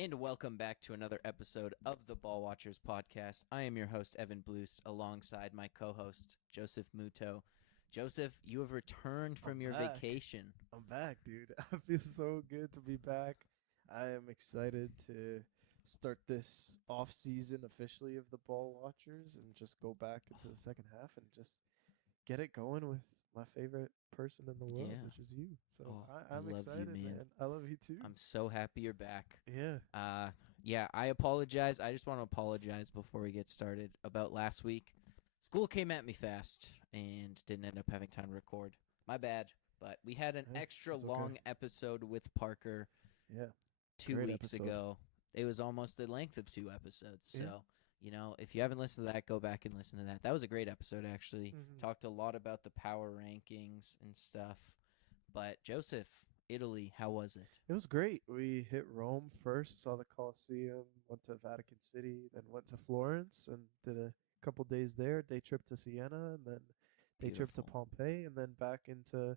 And welcome back to another episode of the Ball Watchers podcast. I am your host, Evan Blues, alongside my co host, Joseph Muto. Joseph, you have returned from your back. vacation. I'm back, dude. I feel so good to be back. I am excited to start this off season officially of the Ball Watchers and just go back into the second half and just get it going with my favorite person in the world, Yeah. which is you. So Oh, I I'm love you, excited, man. man. I love you too. I'm so happy you're back. Yeah. Yeah, I apologize. I just want to apologize before we get started about last week. School came at me fast and didn't end up having time to record. My bad. But we had an Hey, extra it's okay. long episode with Parker Yeah. 2 weeks episode. ago. It was almost the length of 2 episodes. Yeah. So, if you haven't listened to that, go back and listen to that. That was a great episode, actually. Mhm. Talked a lot about the power rankings and stuff. But, Joseph, Italy, how was it? It was great. We hit Rome first, saw the Colosseum, went to Vatican City, then went to Florence and did a couple days there. Day trip to Siena, and then day trip to Beautiful. Pompeii, and then back into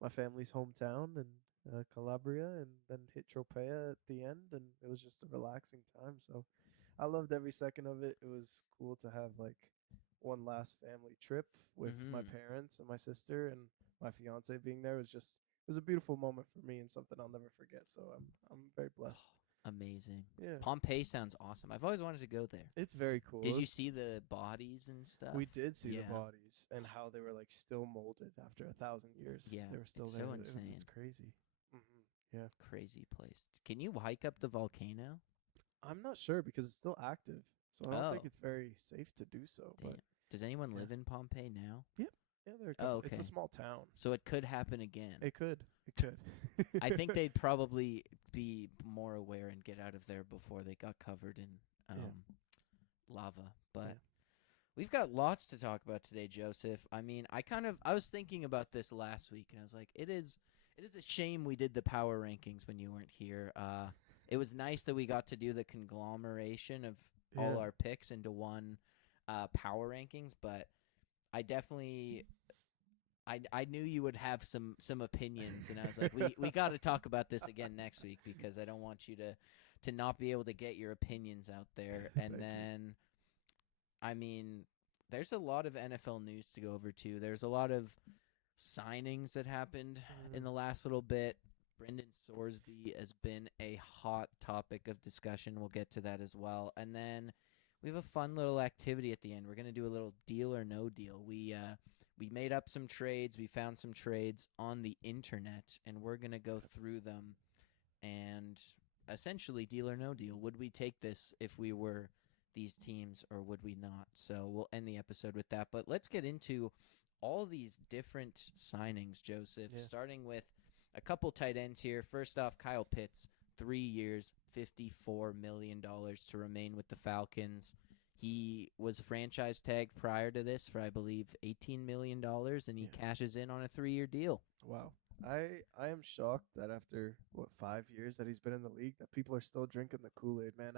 my family's hometown in Calabria, and then hit Tropea at the end. And it was just a relaxing time. So I loved every second of it. It was cool to have like one last family trip with my Mm-hmm. parents and my sister and my fiance being there. It was a beautiful moment for me and something I'll never forget. So I'm very blessed. Oh, amazing. Yeah, Pompeii sounds awesome. I've always wanted to go there. it's very cool. Did you see the bodies and stuff? We did see Yeah. the bodies and how they were like still molded after 1,000 years. Yeah, they were still it's there. so It was- insane. It's crazy. Yeah, Crazy place. Can you hike up the volcano? I'm not sure because it's still active, so I don't think Oh. it's very safe to do so. Damn. But Does anyone yeah. live in Pompeii now? yeah, there are a Oh, couple. okay. It's a small town. So it could happen again. It could. It could. I think they'd probably be more aware and get out of there before they got covered in lava. But Yeah. we've got lots to talk about today, Joseph. I mean, I was thinking about this last week, and I was like, it is a shame we did the power rankings when you weren't here. It was nice that we got to do the conglomeration of all our picks into one power rankings, but I definitely I knew you would have some opinions, and I was like, we got to talk about this again next week because I don't want you to not be able to get your opinions out there. And then, I mean, there's a lot of NFL news to go over too. There's a lot of signings that happened in the last little bit. Brendan Sorsby has been a hot topic of discussion. We'll get to that as well. And then we have a fun little activity at the end. We're going to do a little deal or no deal. We made up some trades. We found some trades on the internet, and we're going to go through them and essentially deal or no deal. Would we take this if we were these teams or would we not? So we'll end the episode with that. But let's get into all these different signings, Joseph, starting with a couple tight ends here. First off, Kyle Pitts, 3 years, $54 million to remain with the Falcons. He was franchise tagged prior to this for, I believe, $18 million, and he cashes in on a 3-year deal. Wow. I am shocked that after 5 years that he's been in the league that people are still drinking the Kool-Aid, man.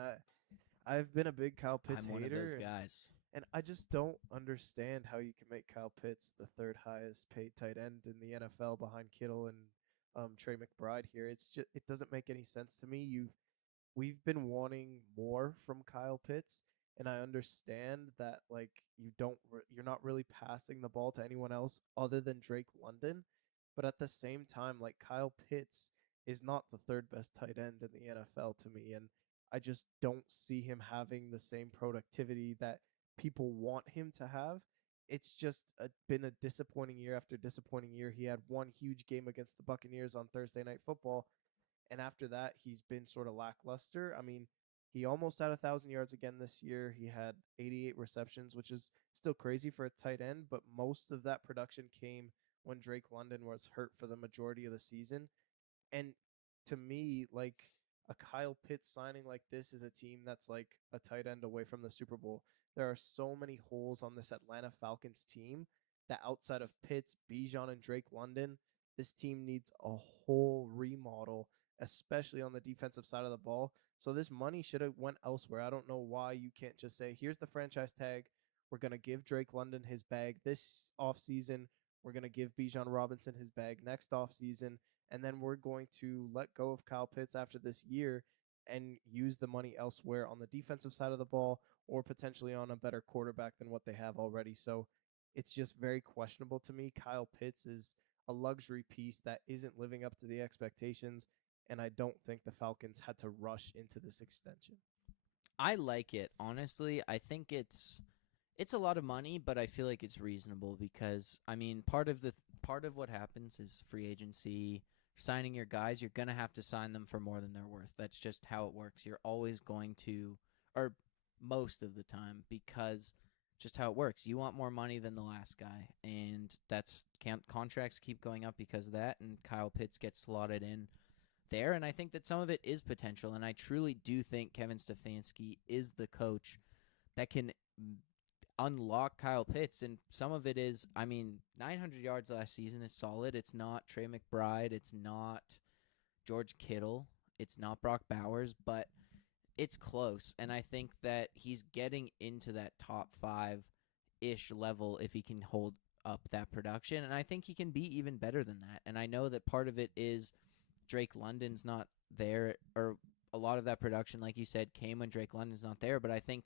I've been a big Kyle Pitts I'm one of hater, those guys. and I just don't understand how you can make Kyle Pitts the third highest paid tight end in the NFL behind Kittle and Trey McBride here. It doesn't make any sense to me. We've been wanting more from Kyle Pitts, and I understand that like you're not really passing the ball to anyone else other than Drake London, but at the same time, like Kyle Pitts is not the third best tight end in the NFL to me, and I just don't see him having the same productivity that people want him to have. It's just been a disappointing year after disappointing year. He had one huge game against the Buccaneers on Thursday Night Football, and after that, he's been sort of lackluster. I mean, he almost had 1,000 yards again this year. He had 88 receptions, which is still crazy for a tight end, but most of that production came when Drake London was hurt for the majority of the season. And to me, like a Kyle Pitts signing like this is a team that's like a tight end away from the Super Bowl. There are so many holes on this Atlanta Falcons team that outside of Pitts, Bijan, and Drake London, this team needs a whole remodel, especially on the defensive side of the ball. So this money should have went elsewhere. I don't know why you can't just say, here's the franchise tag. We're going to give Drake London his bag this offseason. We're going to give Bijan Robinson his bag next offseason. And then we're going to let go of Kyle Pitts after this year and use the money elsewhere on the defensive side of the ball or potentially on a better quarterback than what they have already. So it's just very questionable to me. Kyle Pitts is a luxury piece that isn't living up to the expectations, and I don't think the Falcons had to rush into this extension. I like it honestly. I think it's a lot of money, but I feel like it's reasonable because I mean, part of what happens is free agency, signing your guys, you're going to have to sign them for more than they're worth. That's just how it works. You're always going to, or most of the time, because just how it works. You want more money than the last guy, and that's can't contracts keep going up because of that, and Kyle Pitts gets slotted in there, and I think that some of it is potential, and I truly do think Kevin Stefanski is the coach that can unlock Kyle Pitts, and some of it is, I mean, 900 yards last season is solid. It's not Trey McBride, it's not George Kittle, it's not Brock Bowers, but it's close, and I think that he's getting into that top 5-ish level if he can hold up that production, and I think he can be even better than that. And I know that part of it is Drake London's not there, or a lot of that production, like you said, came when Drake London's not there. But I think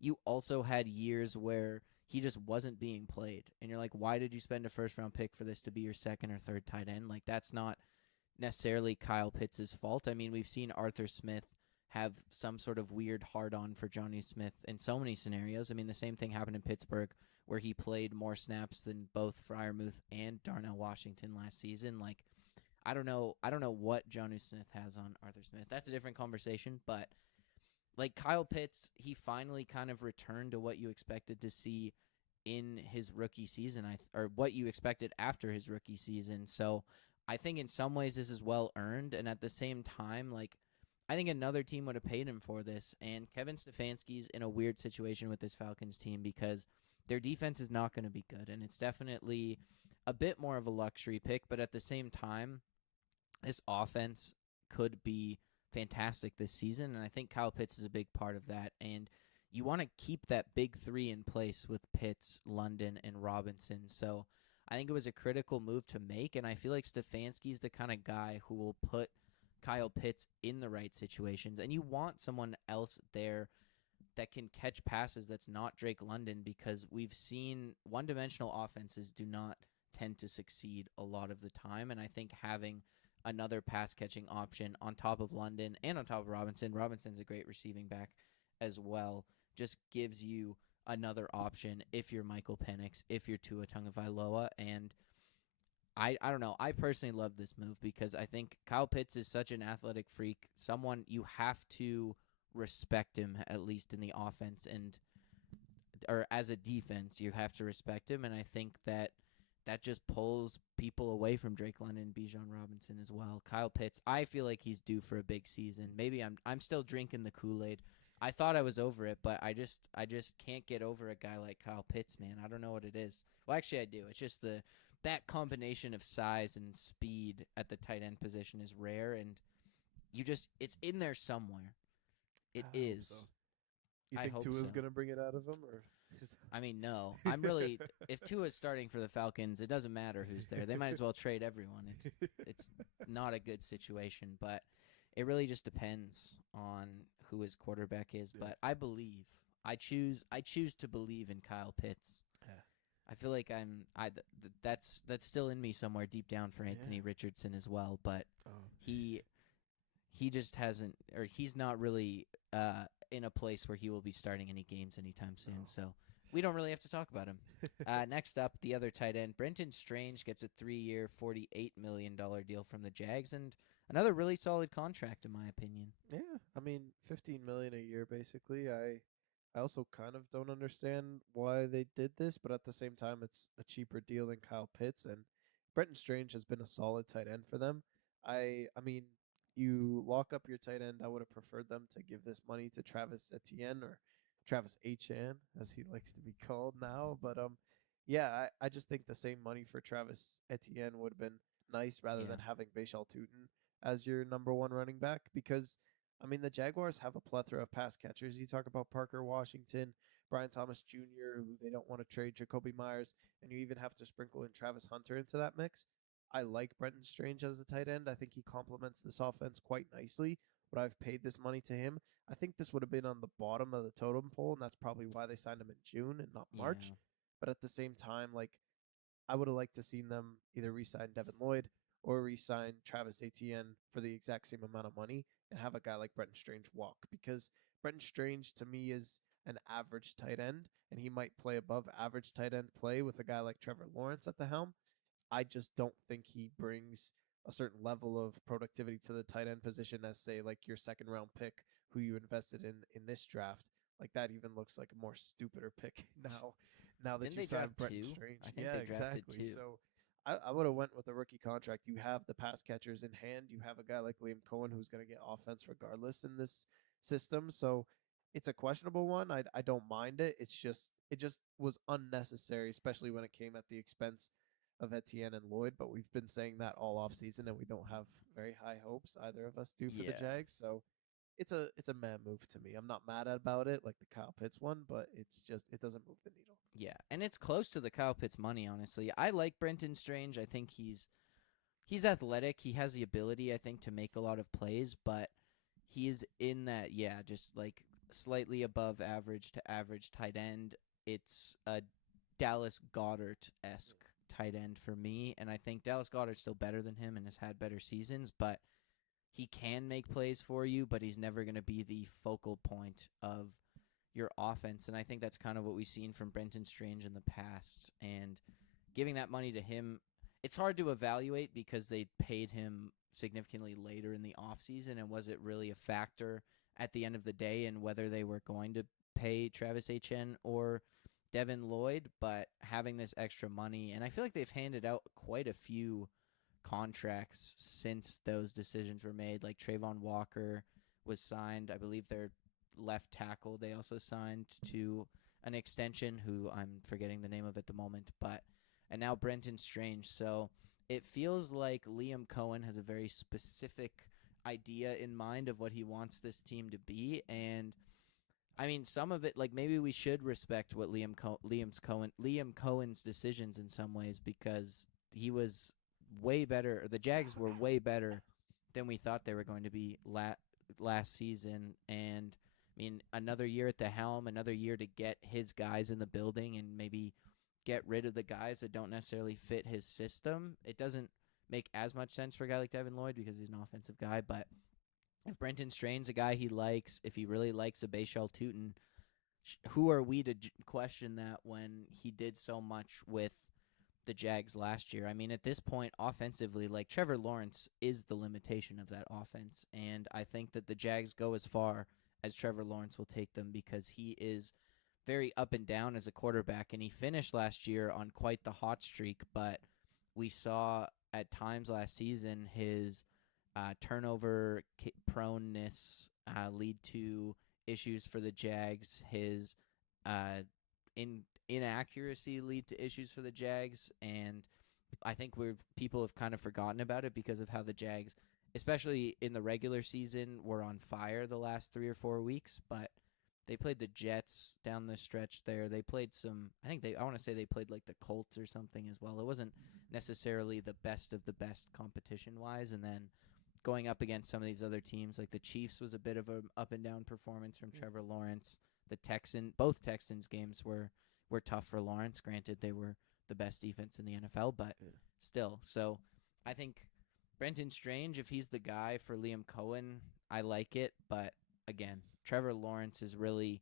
you also had years where he just wasn't being played, and you're like, why did you spend a first round pick for this to be your second or third tight end? Like, that's not necessarily Kyle Pitts' fault. I mean, we've seen Arthur Smith have some sort of weird hard on for Johnny Smith in so many scenarios. I mean, the same thing happened in Pittsburgh where he played more snaps than both Fryermuth and Darnell Washington last season. Like, I don't know what Johnny Smith has on Arthur Smith. That's a different conversation, but like Kyle Pitts, he finally kind of returned to what you expected to see in his rookie season, or what you expected after his rookie season. So I think in some ways this is well earned, and at the same time, like I think another team would have paid him for this. And Kevin Stefanski's in a weird situation with this Falcons team because their defense is not going to be good, and it's definitely a bit more of a luxury pick. But at the same time, this offense could be fantastic this season, and I think Kyle Pitts is a big part of that. And you want to keep that big three in place with Pitts, London, and Robinson. So I think it was a critical move to make, and I feel like Stefanski's the kind of guy who will put Kyle Pitts in the right situations, and you want someone else there that can catch passes that's not Drake London, because we've seen one-dimensional offenses do not tend to succeed a lot of the time, and I think having another pass-catching option on top of London and on top of Robinson — Robinson's a great receiving back as well — just gives you another option if you're Michael Penix, if you're Tua Tagovailoa. And I don't know. I personally love this move because I think Kyle Pitts is such an athletic freak. Someone you have to respect him, at least in the offense, and or as a defense, you have to respect him. And I think that just pulls people away from Drake London and Bijan Robinson as well. Kyle Pitts, I feel like he's due for a big season. Maybe I'm still drinking the Kool-Aid. I thought I was over it, but I just can't get over a guy like Kyle Pitts, man. I don't know what it is. Well, actually I do. It's just that combination of size and speed at the tight end position is rare, and it's in there somewhere. It I hope is. so. You I think hope Tua's so. gonna bring it out of him, or I mean, no. I'm really if Tua's starting for the Falcons, it doesn't matter who's there. They might as well trade everyone. It's not a good situation, but it really just depends on who his quarterback is. Yeah. But I choose to believe in Kyle Pitts. Yeah. I feel like that's still in me somewhere deep down for Anthony Richardson as well, but Oh. he just hasn't, or he's not really in a place where he will be starting any games anytime soon. No. So we don't really have to talk about him. Next up, the other tight end, Brenton Strange, gets a 3-year, $48 million deal from the Jags, and another really solid contract, in my opinion. Yeah, I mean, 15 million a year basically. I also kind of don't understand why they did this, but at the same time it's a cheaper deal than Kyle Pitts, and Brenton Strange has been a solid tight end for them. I mean, you lock up your tight end. I would have preferred them to give this money to Travis Etienne, or Travis Etienne as he likes to be called now, but yeah, I just think the same money for Travis Etienne would have been nice rather Yeah. than having Bashal Tutin as your number one running back, because I mean the Jaguars have a plethora of pass catchers. You talk about Parker Washington, Brian Thomas Jr., who they don't want to trade, Jacoby Myers, and you even have to sprinkle in Travis Hunter into that mix. I like Brenton Strange as a tight end. I think he complements this offense quite nicely, would I have paid this money to him? I think this would have been on the bottom of the totem pole, and that's probably why they signed him in June and not March. Yeah. But at the same time, like I would have liked to seen them either re-sign Devin Lloyd or re-sign Travis Etienne for the exact same amount of money and have a guy like Brenton Strange walk, because Brenton Strange to me is an average tight end, and he might play above average tight end play with a guy like Trevor Lawrence at the helm. I just don't think he brings a certain level of productivity to the tight end position as, say, like your second round pick who you invested in this draft. Like that even looks like a more stupider pick now that Didn't you they signed draft Brenton two? Strange. I think Yeah, they drafted exactly. two. So I would have went with a rookie contract. You have the pass catchers in hand. You have a guy like Liam Cohen who's going to get offense regardless in this system. So it's a questionable one. I don't mind it. It just was unnecessary, especially when it came at the expense of Etienne and Lloyd. But we've been saying that all off season, and we don't have very high hopes either of us do for the Yeah. Jags. So it's a mad move to me. I'm not mad about it like the Kyle Pitts one, but it's just it doesn't move the needle. Yeah, and it's close to the Kyle Pitts money, honestly. I like Brenton Strange. I think he's athletic. He has the ability, I think, to make a lot of plays, but he's in that, yeah, just like slightly above average to average tight end. It's a Dallas Goddard esque tight end for me, and I think Dallas Goddard's still better than him and has had better seasons, but he can make plays for you, but he's never going to be the focal point of your offense. And I think that's kind of what we've seen from Brenton Strange in the past. And giving that money to him, it's hard to evaluate because they paid him significantly later in the offseason. And was it really a factor at the end of the day in whether they were going to pay Travis Etienne or Devin Lloyd? But having this extra money, and I feel like they've handed out quite a few contracts since those decisions were made. Like Trayvon Walker was signed. I believe their left tackle they also signed to an extension, who I'm forgetting the name of at the moment, but and now Brenton Strange. So it feels like Liam Cohen has a very specific idea in mind of what he wants this team to be, and I mean, some of it, like maybe we should respect what Liam Cohen's decisions in some ways, because he was way better. Or the Jags were way better than we thought they were going to be last season. And I mean, another year at the helm, another year to get his guys in the building and maybe get rid of the guys that don't necessarily fit his system. It doesn't make as much sense for a guy like Devin Lloyd because he's an offensive guy, but if Brenton Strain's a guy he likes, if he really likes a Bashal Tootin, who are we to question that when he did so much with the Jags last year? I mean, at this point, offensively, like Trevor Lawrence is the limitation of that offense, and I think that the Jags go as far as Trevor Lawrence will take them because he is very up and down as a quarterback, and he finished last year on quite the hot streak, but we saw at times last season his turnover proneness lead to issues for the Jags. His inaccuracy lead to issues for the Jags, and I think people have kind of forgotten about it because of how the Jags, especially in the regular season, were on fire the last 3 or 4 weeks. But they played the Jets down the stretch there. They played some. I want to say they played like the Colts or something as well. It wasn't necessarily the best of the best competition wise, and then going up against some of these other teams, like the Chiefs was a bit of an up and down performance from Trevor Lawrence. Both Texans games were tough for Lawrence. Granted, they were the best defense in the NFL, but still. So I think Brenton Strange, if he's the guy for Liam Cohen, I like it. But again, Trevor Lawrence is really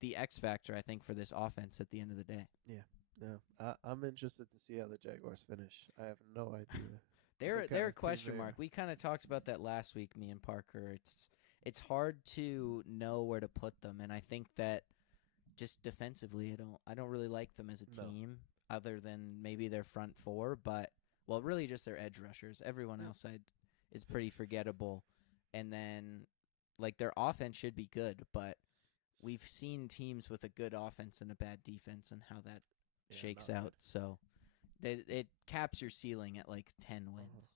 the X factor, I think, for this offense at the end of the day. Yeah, no, I'm interested to see how the Jaguars finish. I have no idea. They're a question mark. We kind of talked about that last week, me and Parker. It's hard to know where to put them, and I think that just defensively, I don't really like them as a team, other than maybe their front four, but well, really just their edge rushers. Everyone else is pretty forgettable, and then like their offense should be good, but we've seen teams with a good offense and a bad defense and how that shakes out. So it caps your ceiling at like 10 wins.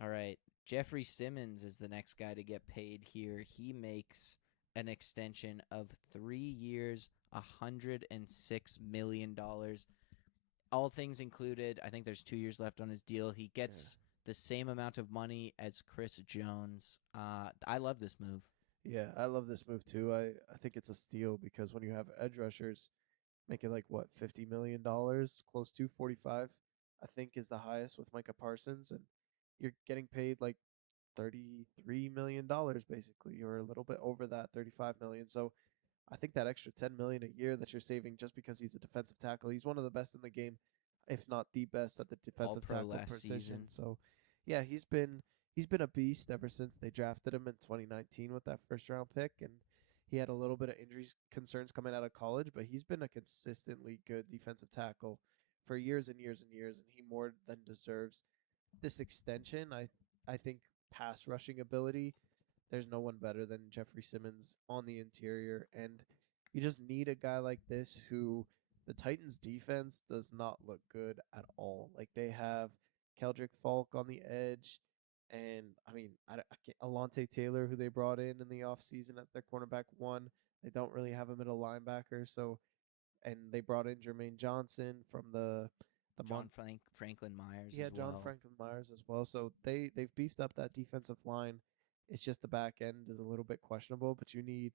All right. Jeffrey Simmons is the next guy to get paid here. He makes an extension of 3 years, $106 million. All things included, I think there's 2 years left on his deal. He gets the same amount of money as Chris Jones. I love this move. Yeah, I love this move too. I think it's a steal because when you have edge rushers making like what $50 million, close to 45, I think is the highest with Micah Parsons, and you're getting paid like $33 million basically, or a little bit over that, 35 million. So I think that extra 10 million a year that you're saving just because he's a defensive tackle, he's one of the best in the game, if not the best at the All defensive pro tackle last position. season. So yeah, he's been a beast ever since they drafted him in 2019 with that first round pick, and he had a little bit of injuries concerns coming out of college, but he's been a consistently good defensive tackle for years and years and years, and he more than deserves this extension. I think pass rushing ability, there's no one better than Jeffrey Simmons on the interior, and you just need a guy like this who the Titans defense does not look good at all. Like they have Keldrick Falk on the edge, and I mean, I can't, Alontae Taylor, who they brought in the offseason at their cornerback one. They don't really have a middle linebacker, so and they brought in Jermaine Johnson from the Mon Franklin Myers yeah, as John well. Franklin Myers as well. So they've beefed up that defensive line. It's just the back end is a little bit questionable, but you need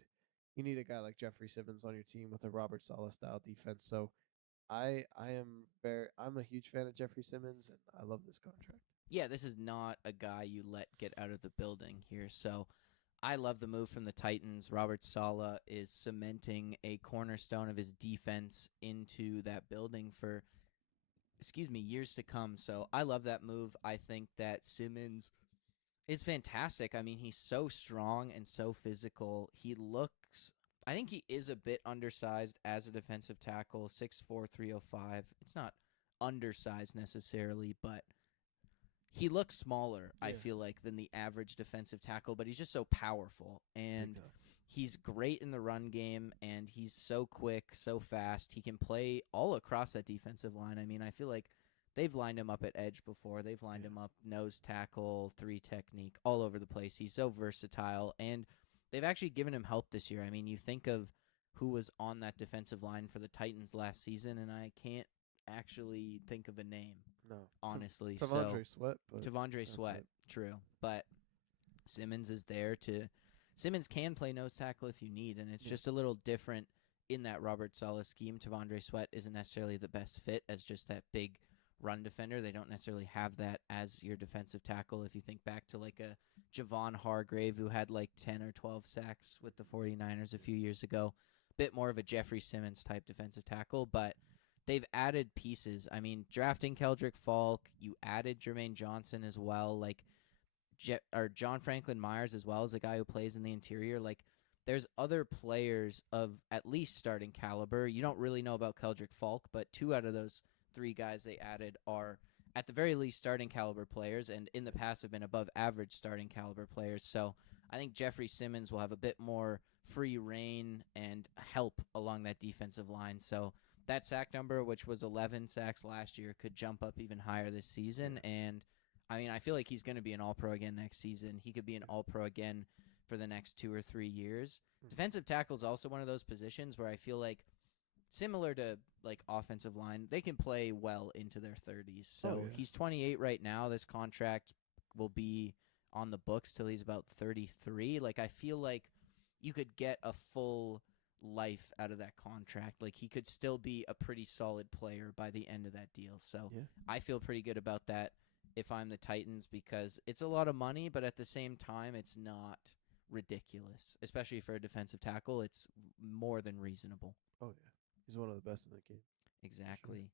a guy like Jeffrey Simmons on your team with a Robert Saleh style defense. So I'm a huge fan of Jeffrey Simmons, and I love this contract. Yeah, this is not a guy you let get out of the building here. So I love the move from the Titans. Robert Saleh is cementing a cornerstone of his defense into that building for, years to come. So I love that move. I think that Simmons is fantastic. I mean, he's so strong and so physical. I think he is a bit undersized as a defensive tackle, 6'4", 305. It's not undersized necessarily, but he looks smaller, I Yeah, feel like, than the average defensive tackle, but he's just so powerful. big And time. he's great in the run game, and he's so quick, so fast. He can play all across that defensive line. I mean, I feel like they've lined him up at edge before. They've lined Yeah, him up nose tackle, 3 technique, all over the place. He's so versatile, and they've actually given him help this year. I mean, you think of who was on that defensive line for the Titans last season, and I can't actually think of a name, no, honestly. So Tavondre Sweat, but Tavondre that's Sweat, it. true. But Simmons is there to. Simmons can play nose tackle if you need, and it's Yeah, just a little different in that Robert Saleh scheme. Tavondre Sweat isn't necessarily the best fit as just that big run defender. They don't necessarily have that as your defensive tackle. If you think back to like a Javon Hargrave who had like 10 or 12 sacks with the 49ers a few years ago, bit more of a Jeffrey Simmons type defensive tackle, but they've added pieces. I mean, drafting Keldrick Falk, you added Jermaine Johnson as well, like or John Franklin Myers as well as a guy who plays in the interior. Like, there's other players of at least starting caliber. You don't really know about Keldrick Falk, but 2 out of those 3 guys they added are at the very least starting caliber players, and in the past have been above average starting caliber players. So I think Jeffrey Simmons will have a bit more free reign and help along that defensive line. So that sack number, which was 11 sacks last year, could jump up even higher this season. yeah, And I mean, I feel like he's going to be an all-pro again next season. He could be an yeah. all-pro again for the next 2 or 3 years. Mhm. Defensive tackle is also one of those positions where I feel like, similar to like offensive line, they can play well into their 30s. Oh So yeah, he's 28 right now. This contract will be on the books till he's about 33. Like, I feel like you could get a full life out of that contract. Like, he could still be a pretty solid player by the end of that deal. So yeah. I feel pretty good about that if I'm the Titans, because it's a lot of money, but at the same time, it's not ridiculous. Especially for a defensive tackle, it's more than reasonable. Oh yeah, he's one of the best in the game for sure. Exactly.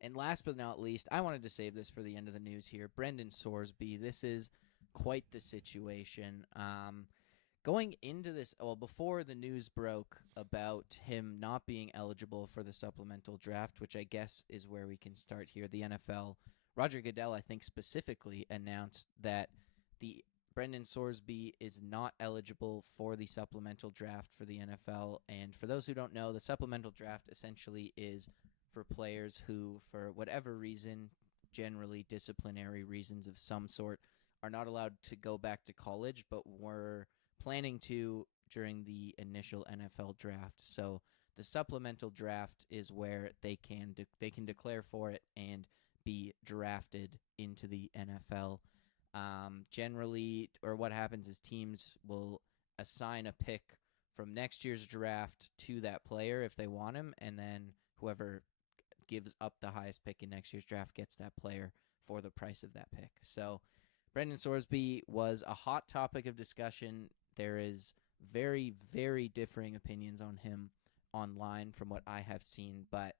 And last but not least, I wanted to save this for the end of the news here. Brendan Sorsby. This is quite the situation. Going into this, well, before the news broke about him not being eligible for the supplemental draft, which I guess is where we can start here, the NFL, Roger Goodell, I think, specifically announced that the Brendan Sorsby is not eligible for the supplemental draft for the NFL. And for those who don't know, the supplemental draft essentially is for players who, for whatever reason, generally disciplinary reasons of some sort, are not allowed to go back to college, but were planning to during the initial NFL draft. So the supplemental draft is where they can declare for it and be drafted into the NFL. Generally, or what happens is teams will assign a pick from next year's draft to that player if they want him, and then whoever gives up the highest pick in next year's draft gets that player for the price of that pick. So Brendan Sorsby was a hot topic of discussion. There is very, very differing opinions on him online from what I have seen. But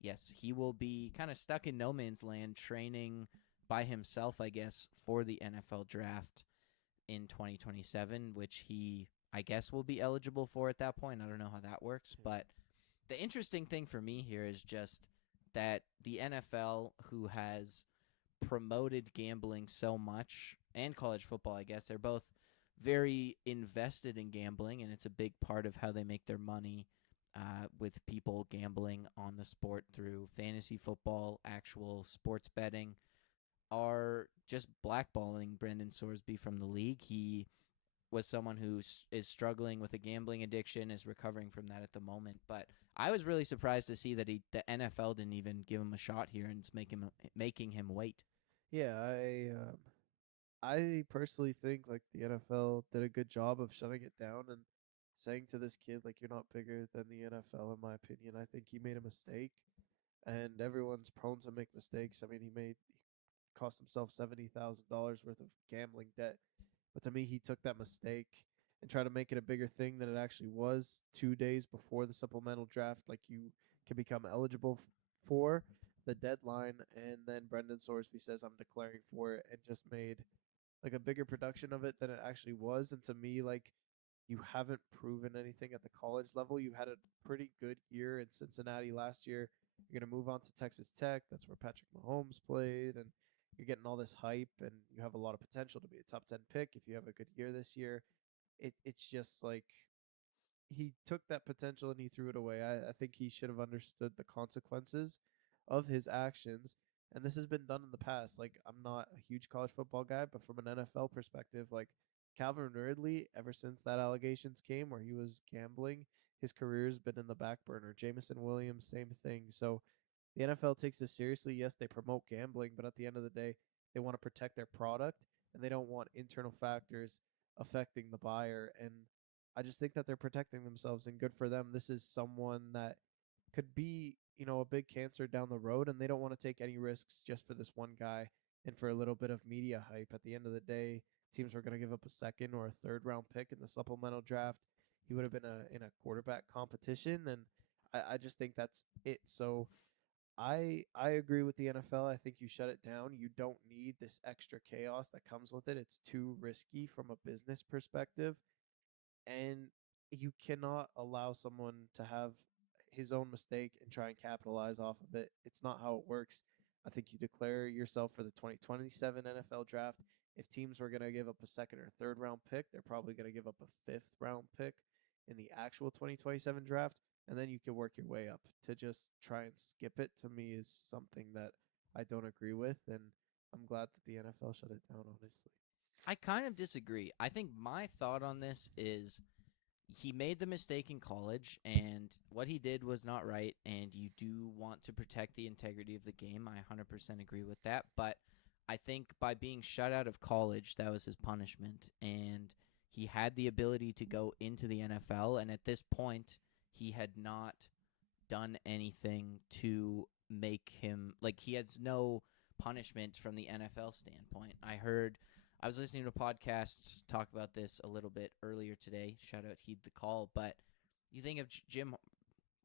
yes, he will be kind of stuck in no man's land training by himself, I guess, for the NFL draft in 2027, which he, I guess, will be eligible for at that point. I don't know how that works. But the interesting thing for me here is just that the NFL, who has promoted gambling so much, and college football, I guess, they're both very invested in gambling, and it's a big part of how they make their money with people gambling on the sport through fantasy football, actual sports betting, are just blackballing Brendan Sorsby from the league. He was someone who is struggling with a gambling addiction, is recovering from that at the moment. But I was really surprised to see that the NFL didn't even give him a shot here and it's making him wait. Yeah, I personally think like the NFL did a good job of shutting it down and saying to this kid like you're not bigger than the NFL in my opinion. I think he made a mistake and everyone's prone to make mistakes. I mean, he cost himself $70,000 worth of gambling debt. But to me, he took that mistake and tried to make it a bigger thing than it actually was 2 days before the supplemental draft. Like you can become eligible for the deadline, and then Brendan Sorsby says, I'm declaring for it, and just made like a bigger production of it than it actually was. And to me, like you haven't proven anything at the college level. You had a pretty good year in Cincinnati last year. You're going to move on to Texas Tech. That's where Patrick Mahomes played. And you're getting all this hype, and you have a lot of potential to be a top 10 pick if you have a good year this year. It's just like he took that potential and he threw it away. I think he should have understood the consequences of his actions. And this has been done in the past. Like, I'm not a huge college football guy, but from an NFL perspective, like Calvin Ridley, ever since that allegations came where he was gambling, his career's been in the back burner. Jameson Williams, same thing. So the NFL takes this seriously. Yes, they promote gambling, but at the end of the day, they want to protect their product and they don't want internal factors affecting the buyer. And I just think that they're protecting themselves and good for them. This is someone that could be, a big cancer down the road and they don't want to take any risks just for this one guy and for a little bit of media hype. At the end of the day, teams were going to give up a second or a third round pick in the supplemental draft. He would have been in a quarterback competition and I just think that's it. So I agree with the NFL. I think you shut it down. You don't need this extra chaos that comes with it. It's too risky from a business perspective, and you cannot allow someone to have his own mistake and try and capitalize off of it. It's not how it works. I think you declare yourself for the 2027 NFL draft. If teams were going to give up a second or third round pick, they're probably going to give up a fifth round pick in the actual 2027 draft. And then you can work your way up. To just try and skip it to me is something that I don't agree with. And I'm glad that the NFL shut it down, honestly. I kind of disagree. I think my thought on this is he made the mistake in college, and what he did was not right, and you do want to protect the integrity of the game. I 100% agree with that, but I think by being shut out of college, that was his punishment, and he had the ability to go into the NFL, and at this point, he had not done anything to make him, like, he has no punishment from the NFL standpoint. I was listening to podcasts talk about this a little bit earlier today. Shout out Heed the Call. But you think of Jim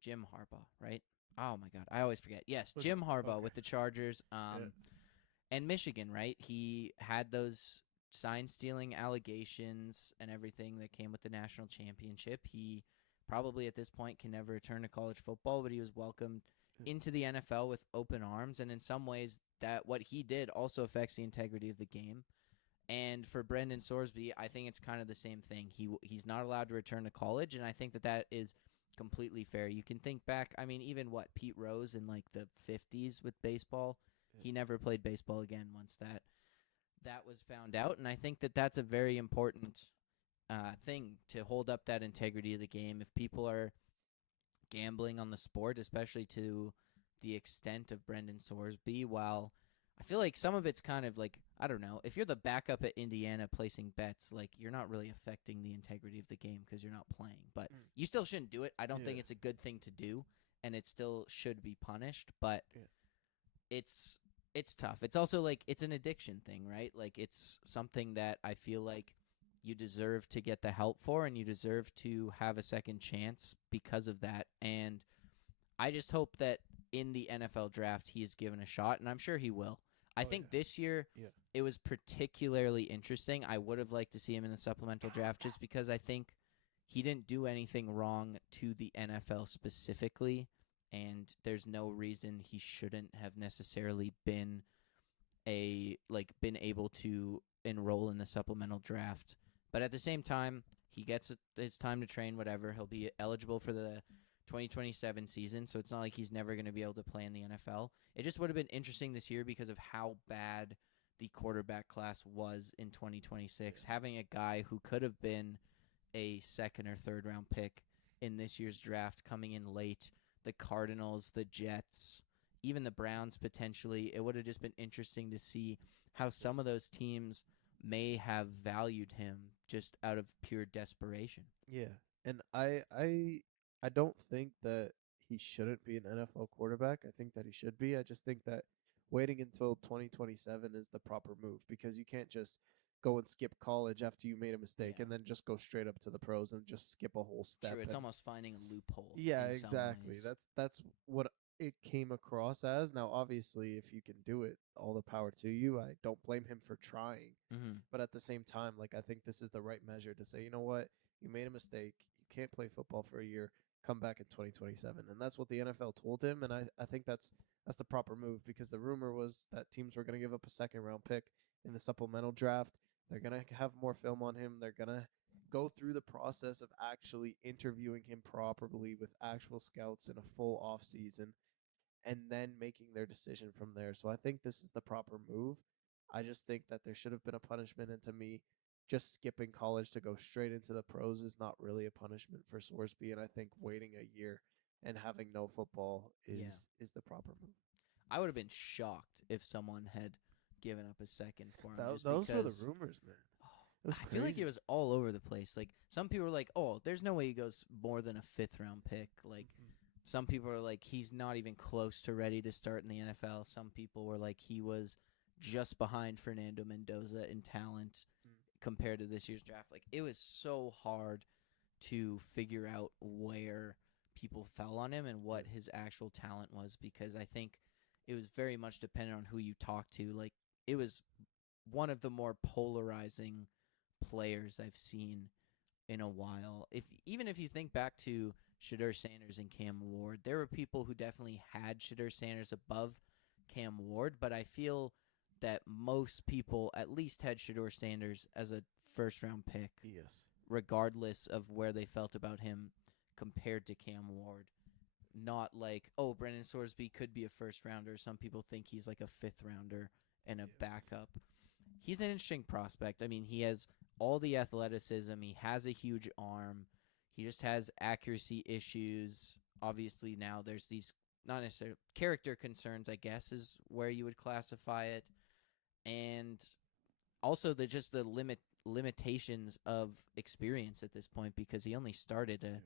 Harbaugh, right? Oh my God, I always forget. Yes, Okay. Jim Harbaugh Okay. with the Chargers, Yeah. and Michigan, right? He had those sign stealing allegations and everything that came with the national championship. He probably at this point can never return to college football, but he was welcomed into the NFL with open arms. And in some ways, that what he did also affects the integrity of the game. And for Brendan Sorsby, I think it's kind of the same thing. He's not allowed to return to college, and I think that is completely fair. You can think back, I mean, even Pete Rose in like the 50s with baseball, Yeah. he never played baseball again once that was found out, and I think that that's a very important thing to hold up that integrity of the game. If people are gambling on the sport, especially to the extent of Brendan Sorsby, while I feel like some of it's kind of like, I don't know, if you're the backup at Indiana placing bets, like you're not really affecting the integrity of the game because you're not playing. But Mm. you still shouldn't do it. I don't Yeah. think it's a good thing to do, and it still should be punished. But Yeah. it's it's tough. It's also like it's an addiction thing, right? Like it's something that I feel like you deserve to get the help for, and you deserve to have a second chance because of that. And I just hope that in the NFL draft he is given a shot, and I'm sure he will. I Oh think this year yeah. it was particularly interesting. I would have liked to see him in the supplemental draft just because I think he didn't do anything wrong to the NFL specifically, and there's no reason he shouldn't have necessarily been able to enroll in the supplemental draft. But at the same time, he gets his time to train, whatever. He'll be eligible for the 2027 season, so it's not like he's never going to be able to play in the NFL. It just would have been interesting this year because of how bad the quarterback class was in 2026. Yeah. Having a guy who could have been a second or third round pick in this year's draft coming in late, the Cardinals, the Jets, even the Browns potentially, it would have just been interesting to see how some of those teams may have valued him just out of pure desperation. Yeah, and I don't think that he shouldn't be an NFL quarterback. I think that he should be. I just think that waiting until 2027 is the proper move because you can't just go and skip college after you made a mistake Yeah. and then just go straight up to the pros and just skip a whole step. True, it's And almost finding a loophole yeah, in some exactly. ways. That's what it came across as. Now, obviously, if you can do it, all the power to you. I don't blame him for trying. Mm-hmm. But at the same time, like I think this is the right measure to say, you know what, you made a mistake. You can't play football for a year. Come back in 2027, and that's what the NFL told him. And I think that's the proper move because the rumor was that teams were going to give up a second round pick in the supplemental draft. They're going to have more film on him. They're going to go through the process of actually interviewing him properly with actual scouts in a full off season and then making their decision from there. So I think this is the proper move. I just think that there should have been a punishment, and to me, just skipping college to go straight into the pros is not really a punishment for Sorsby. And I think waiting a year and having no football Yeah. is the proper move. I would have been shocked if someone had given up a second for him just Those were the because rumors, man. oh, It was I feel like crazy. it was all over the place. Like some people were like, "Oh, there's no way he goes more than a fifth round pick." Like some people are like, "He's not even close to ready to start in the NFL." Some people were like, "He was just behind Fernando Mendoza in talent compared to this year's draft." Like it was so hard to figure out where people fell on him and what his actual talent was because I think it was very much dependent on who you talk to. Like it was one of the more polarizing players I've seen in a while. If you think back to Shedeur Sanders and Cam Ward, there were people who definitely had Shedeur Sanders above Cam Ward, but I feel that most people at least had Shedeur Sanders as a first round pick, Yes. regardless of where they felt about him compared to Cam Ward. Not like, oh, Brendan Sorsby could be a first rounder. Some people think he's like a fifth rounder and a backup. He's an interesting prospect. I mean, he has all the athleticism. He has a huge arm. He just has accuracy issues. Obviously, now there's these not necessarily character concerns, I guess, is where you would classify it. And also the limitations of experience at this point because he only started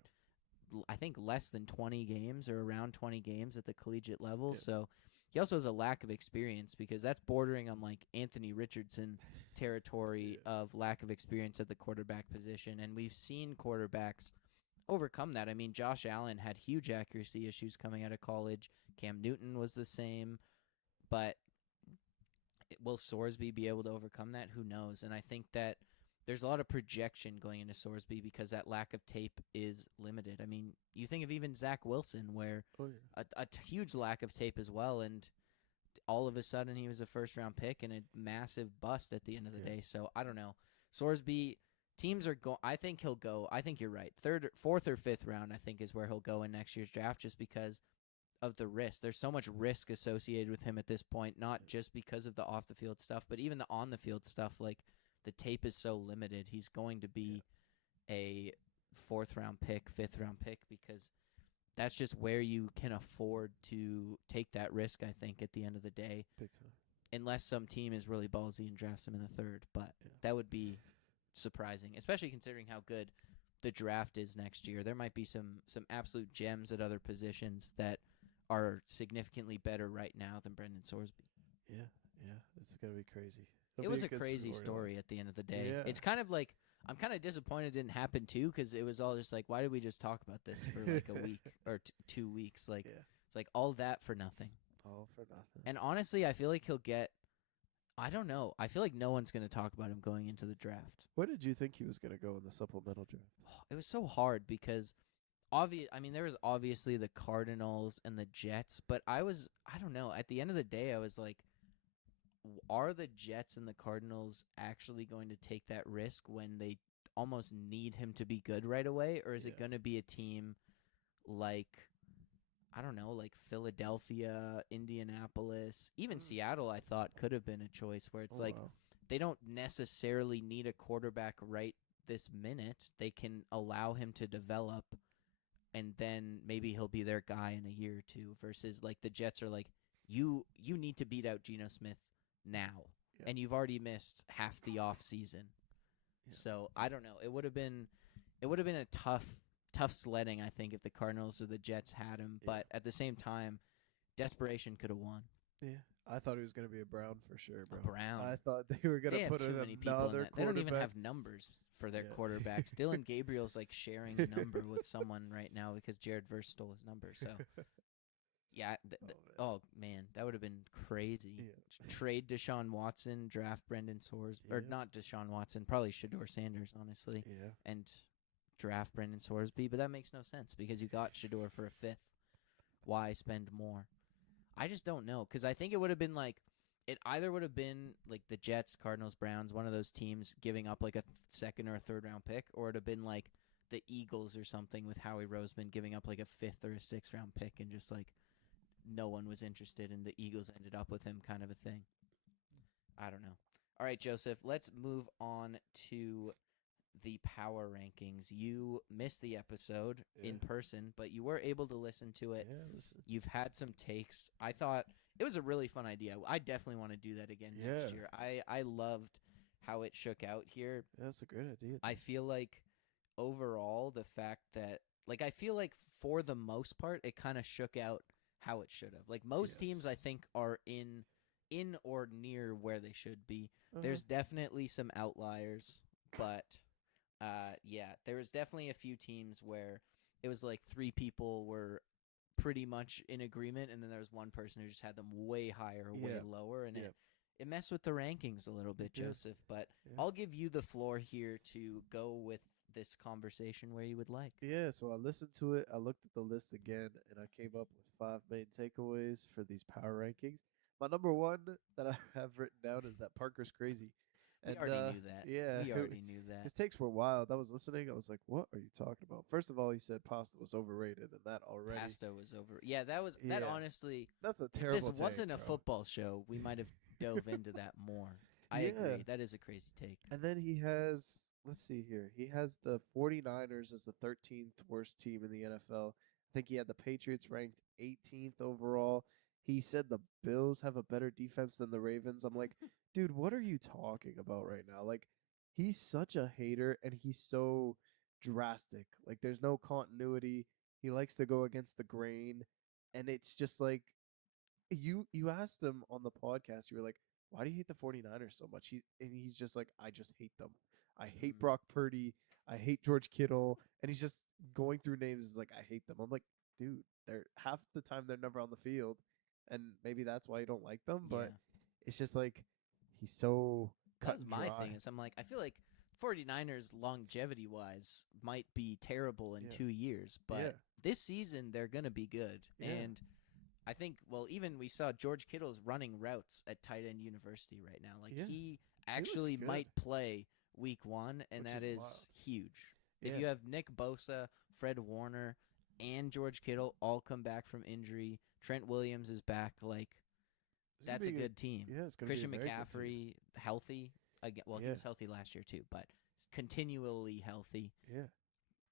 I think less than 20 games or around 20 games at the collegiate level. Yeah. So he also has a lack of experience because that's bordering on like Anthony Richardson territory of lack of experience at the quarterback position. And we've seen quarterbacks overcome that. I mean, Josh Allen had huge accuracy issues coming out of college. Cam Newton was the same, but will Sorsby be able to overcome that? Who knows? And I think that there's a lot of projection going into Sorsby because that lack of tape is limited. I mean, you think of even Zach Wilson, where Oh yeah. a huge lack of tape as well, and all of a sudden he was a first round pick and a massive bust at the end of the day. So I don't know. Sorsby, teams are going. I think he'll go. I think you're right. Third, fourth, or fifth round, I think is where he'll go in next year's draft, just because of the risk. There's so much risk associated with him at this point, not just because of the off the field stuff, but even the on the field stuff. Like the tape is so limited. He's going to be a fourth round pick, fifth round pick because that's just where you can afford to take that risk, I think, at the end of the day. Big time. unless some team is really ballsy and drafts him in the third. But Yeah. that would be surprising, especially considering how good the draft is next year. There might be some absolute gems at other positions that are significantly better right now than Brendan Sorsby. Yeah, yeah, it's gonna be crazy. It was a crazy story at the end of the day. Yeah. It's kind of like I'm kind of disappointed it didn't happen too, because it was all just like, why did we just talk about this for like a week or 2 weeks? Like, Yeah, it's like all that for nothing. all for nothing. And honestly, I feel like he'll get. I don't know. I feel like no one's going to talk about him going into the draft. Where did you think he was gonna go in the supplemental draft? It was so hard because I mean, there was obviously the Cardinals and the Jets, but I don't know. At the end of the day, I was like, are the Jets and the Cardinals actually going to take that risk when they almost need him to be good right away? Or is it Yeah. going to be a team like, I don't know, like Philadelphia, Indianapolis, even Seattle, I thought could have been a choice where it's like wow. they don't necessarily need a quarterback right this minute. They can allow him to develop, and then maybe he'll be their guy in a year or two, versus like the Jets are like, you need to beat out Geno Smith now, Yeah. and you've already missed half the off season. Yeah. So I don't know. It would have been a tough sledding, I think, if the Cardinals or the Jets had him. Yeah. But at the same time, desperation could have won. Yeah, I thought he was gonna be a Brown for sure, bro. Brown. I thought they were gonna They have put too in many people in another that. They don't even quarterback. have numbers for their Yeah. quarterbacks. Dylan Gabriel's like sharing a number with someone right now because Jared Verse stole his number. So yeah, oh man, that would have been crazy. Yeah. Trade Deshaun Watson, draft Brendan Sorsby, or Yeah. not Deshaun Watson, probably Shador Sanders, honestly, Yeah, and draft Brendan Sorsby. But that makes no sense because you got Shador for a fifth. Why spend more? I just don't know, because I think it would have been like, it either would have been like the Jets, Cardinals, Browns, one of those teams giving up like a second or a third round pick, or it'd have been like the Eagles or something with Howie Roseman giving up like a fifth or a sixth round pick, and just like no one was interested, and the Eagles ended up with him, kind of a thing. I don't know. All right, Joseph, let's move on to the power rankings. You missed the episode in person, but you were able to listen to it. yeah. Listen. You've had some takes. I thought it was a really fun idea. I definitely want to do that again next year. I loved how it shook out here. Yeah, that's a great idea. I feel like overall the fact that, like, I feel like for the most part it kind of shook out how it should have. Like most Yes. teams I think are in or near where they should be. Uh-huh. There's definitely some outliers, but yeah, there was definitely a few teams where it was like three people were pretty much in agreement, and then there was one person who just had them way higher or way Yeah. lower, and Yeah. it messed with the rankings a little bit, Yeah. Joseph. But Yeah. I'll give you the floor here to go with this conversation where you would like. Yeah, so I listened to it. I looked at the list again, and I came up with 5 main takeaways for these power rankings. My number one that I have written down is that Parker's crazy. We already knew that. Yeah, We already knew that. his takes were wild. I was listening. I was like, "What are you talking about?" First of all, he said pasta was overrated, and that already Pasta was over. Yeah, that was Yeah. honestly. that's a If terrible. this wasn't take, a bro. football show, we might have dove into that more. I Yeah. agree. That is a crazy take. And then he has, let's see here. He has the 49ers as the 13th worst team in the NFL. I think he had the Patriots ranked 18th overall. He said the Bills have a better defense than the Ravens. I'm like, dude, what are you talking about right now? Like, he's such a hater and he's so drastic. Like, there's no continuity. He likes to go against the grain. And it's just like, you asked him on the podcast, you were like, why do you hate the 49ers so much? He's just like, I just hate them. I hate Mhm. Brock Purdy. I hate George Kittle. And he's just going through names. Is like, I hate them. I'm like, dude, they're half the time they're never on the field, and maybe that's why you don't like them. But it's just like he's so That cut was and my dry. thing. Is I'm like, I feel like 49ers longevity wise might be terrible in Yeah. 2 years, but Yeah. this season they're gonna be good. Yeah. And I think, well, even we saw George Kittle's running routes at tight end university right now. Like Yeah. he actually good. might play week 1, and Which that is is wild. huge. Yeah. If you have Nick Bosa, Fred Warner, and George Kittle all come back from injury, Trent Williams is back. Like It's gonna that's a be good team. Yeah, it's gonna Christian be a very good team. McCaffrey healthy again. Well, he Yeah. was healthy last year too, but continually healthy. Yeah.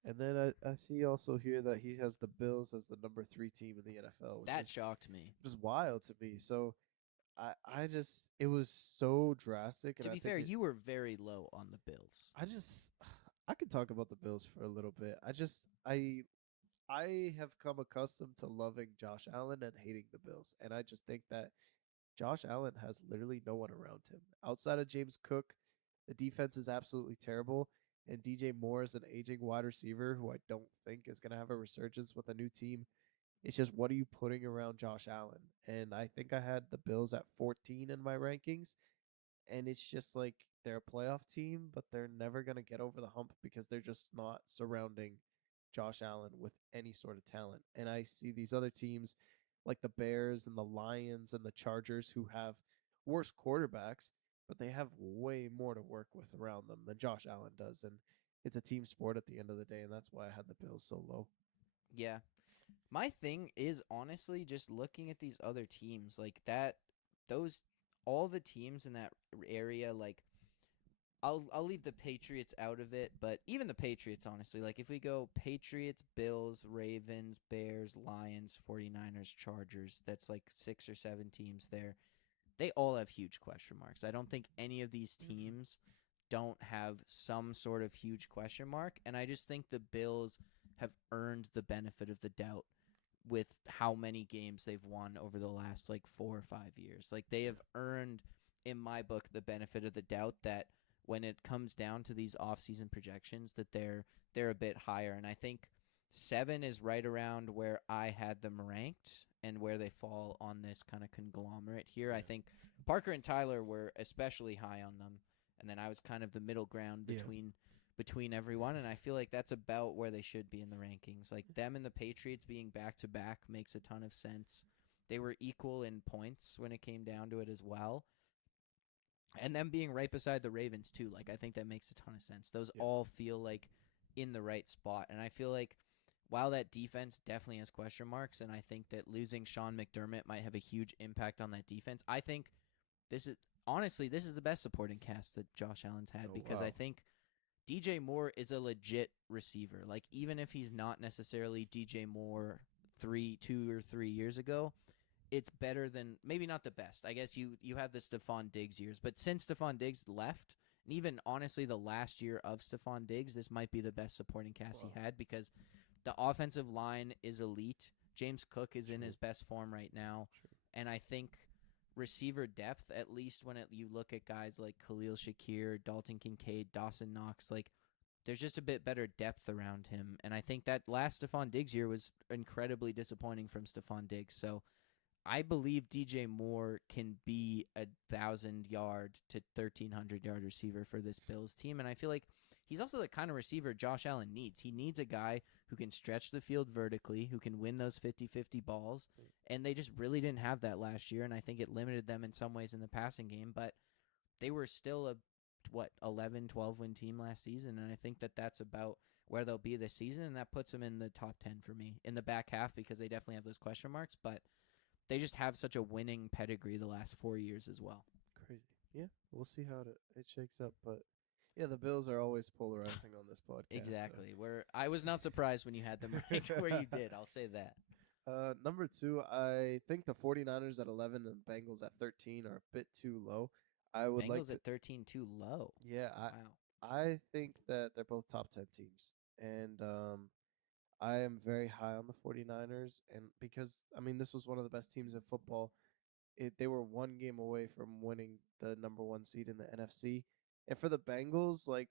And then I see also here that he has the Bills as the number 3 team in the NFL, which That is shocked me. just wild to me. So I just it was so drastic, and To I be think fair, it. you were very low on the Bills. I just I could talk about the Bills for a little bit. I have come accustomed to loving Josh Allen and hating the Bills, and I just think that Josh Allen has literally no one around him outside of James Cook. The defense is absolutely terrible, and DJ Moore is an aging wide receiver who I don't think is going to have a resurgence with a new team. It's just what are you putting around Josh Allen? And I think I had the Bills at 14 in my rankings, and it's just like they're a playoff team, but they're never going to get over the hump because they're just not surrounding Josh Allen with any sort of talent. And I see these other teams like the Bears and the Lions and the Chargers who have worse quarterbacks, but they have way more to work with around them than Josh Allen does. And it's a team sport at the end of the day, and that's why I had the Bills so low. Yeah. My thing is honestly just looking at these other teams like that those all the teams in that area like I'll leave the Patriots out of it, but even the Patriots honestly, like if we go Patriots, Bills, Ravens, Bears, Lions, 49ers, Chargers, that's like 6 or 7 teams there. They all have huge question marks. I don't think any of these Mm-mm. teams don't have some sort of huge question mark, and I just think the Bills have earned the benefit of the doubt with how many games they've won over the last like 4 or 5 years. Like they have earned, in my book, the benefit of the doubt that when it comes down to these offseason projections, that they're a bit higher. And I think 7 is right around where I had them ranked and where they fall on this kind of conglomerate here. Yeah. I think Parker and Tyler were especially high on them, and then I was kind of the middle ground Yeah. between everyone, and I feel like that's about where they should be in the rankings. Like them and the Patriots being back to back makes a ton of sense. They were equal in points when it came down to it as well. And them being right beside the Ravens too. Like I think that makes a ton of sense. Those Yeah. all feel like in the right spot. And I feel like while that defense definitely has question marks, and I think that losing Sean McDermott might have a huge impact on that defense, I think this is honestly this is the best supporting cast that Josh Allen's had Oh because I wow. think DJ Moore is a legit receiver. Like even if he's not necessarily DJ Moore 2 or 3 years ago, it's better than maybe not the best. I guess you have the Stephon Diggs years, but since Stephon Diggs left, and even honestly the last year of Stephon Diggs, this might be the best supporting cast he Wow. had because the offensive line is elite. James Cook is in True. his best form right now, True. and I think receiver depth, at least when you look at guys like Khalil Shakir, Dalton Kincaid, Dawson Knox, like there's just a bit better depth around him. And I think that last Stephon Diggs year was incredibly disappointing from Stephon Diggs. So I believe DJ Moore can be 1,000 yard to 1,300 yard receiver for this Bills team. And I feel like he's also the kind of receiver Josh Allen needs. He needs a guy who can stretch the field vertically, who can win those 50-50 balls. And they just really didn't have that last year. And I think it limited them in some ways in the passing game. But they were still a 11 12 win team last season, and I think that that's about where they'll be this season, and that puts them in the top 10 for me in the back half because they definitely have those question marks, but they just have such a winning pedigree the last 4 years as well. Crazy. Yeah, we'll see how it shakes up, but yeah, the Bills are always polarizing on this podcast. Exactly. Where I was not surprised when you had them ranked where you did. I'll say that. Number two, I think the 49ers at 11 and Bengals at 13 are a bit too low. I would like Bengals to, at 13 too low. yeah, Wow. I think that they're both top 10 teams. And I am very high on the 49ers. And because, I mean, this was one of the best teams in football. They were one game away from winning the number one seed in the NFC. And for the Bengals, like,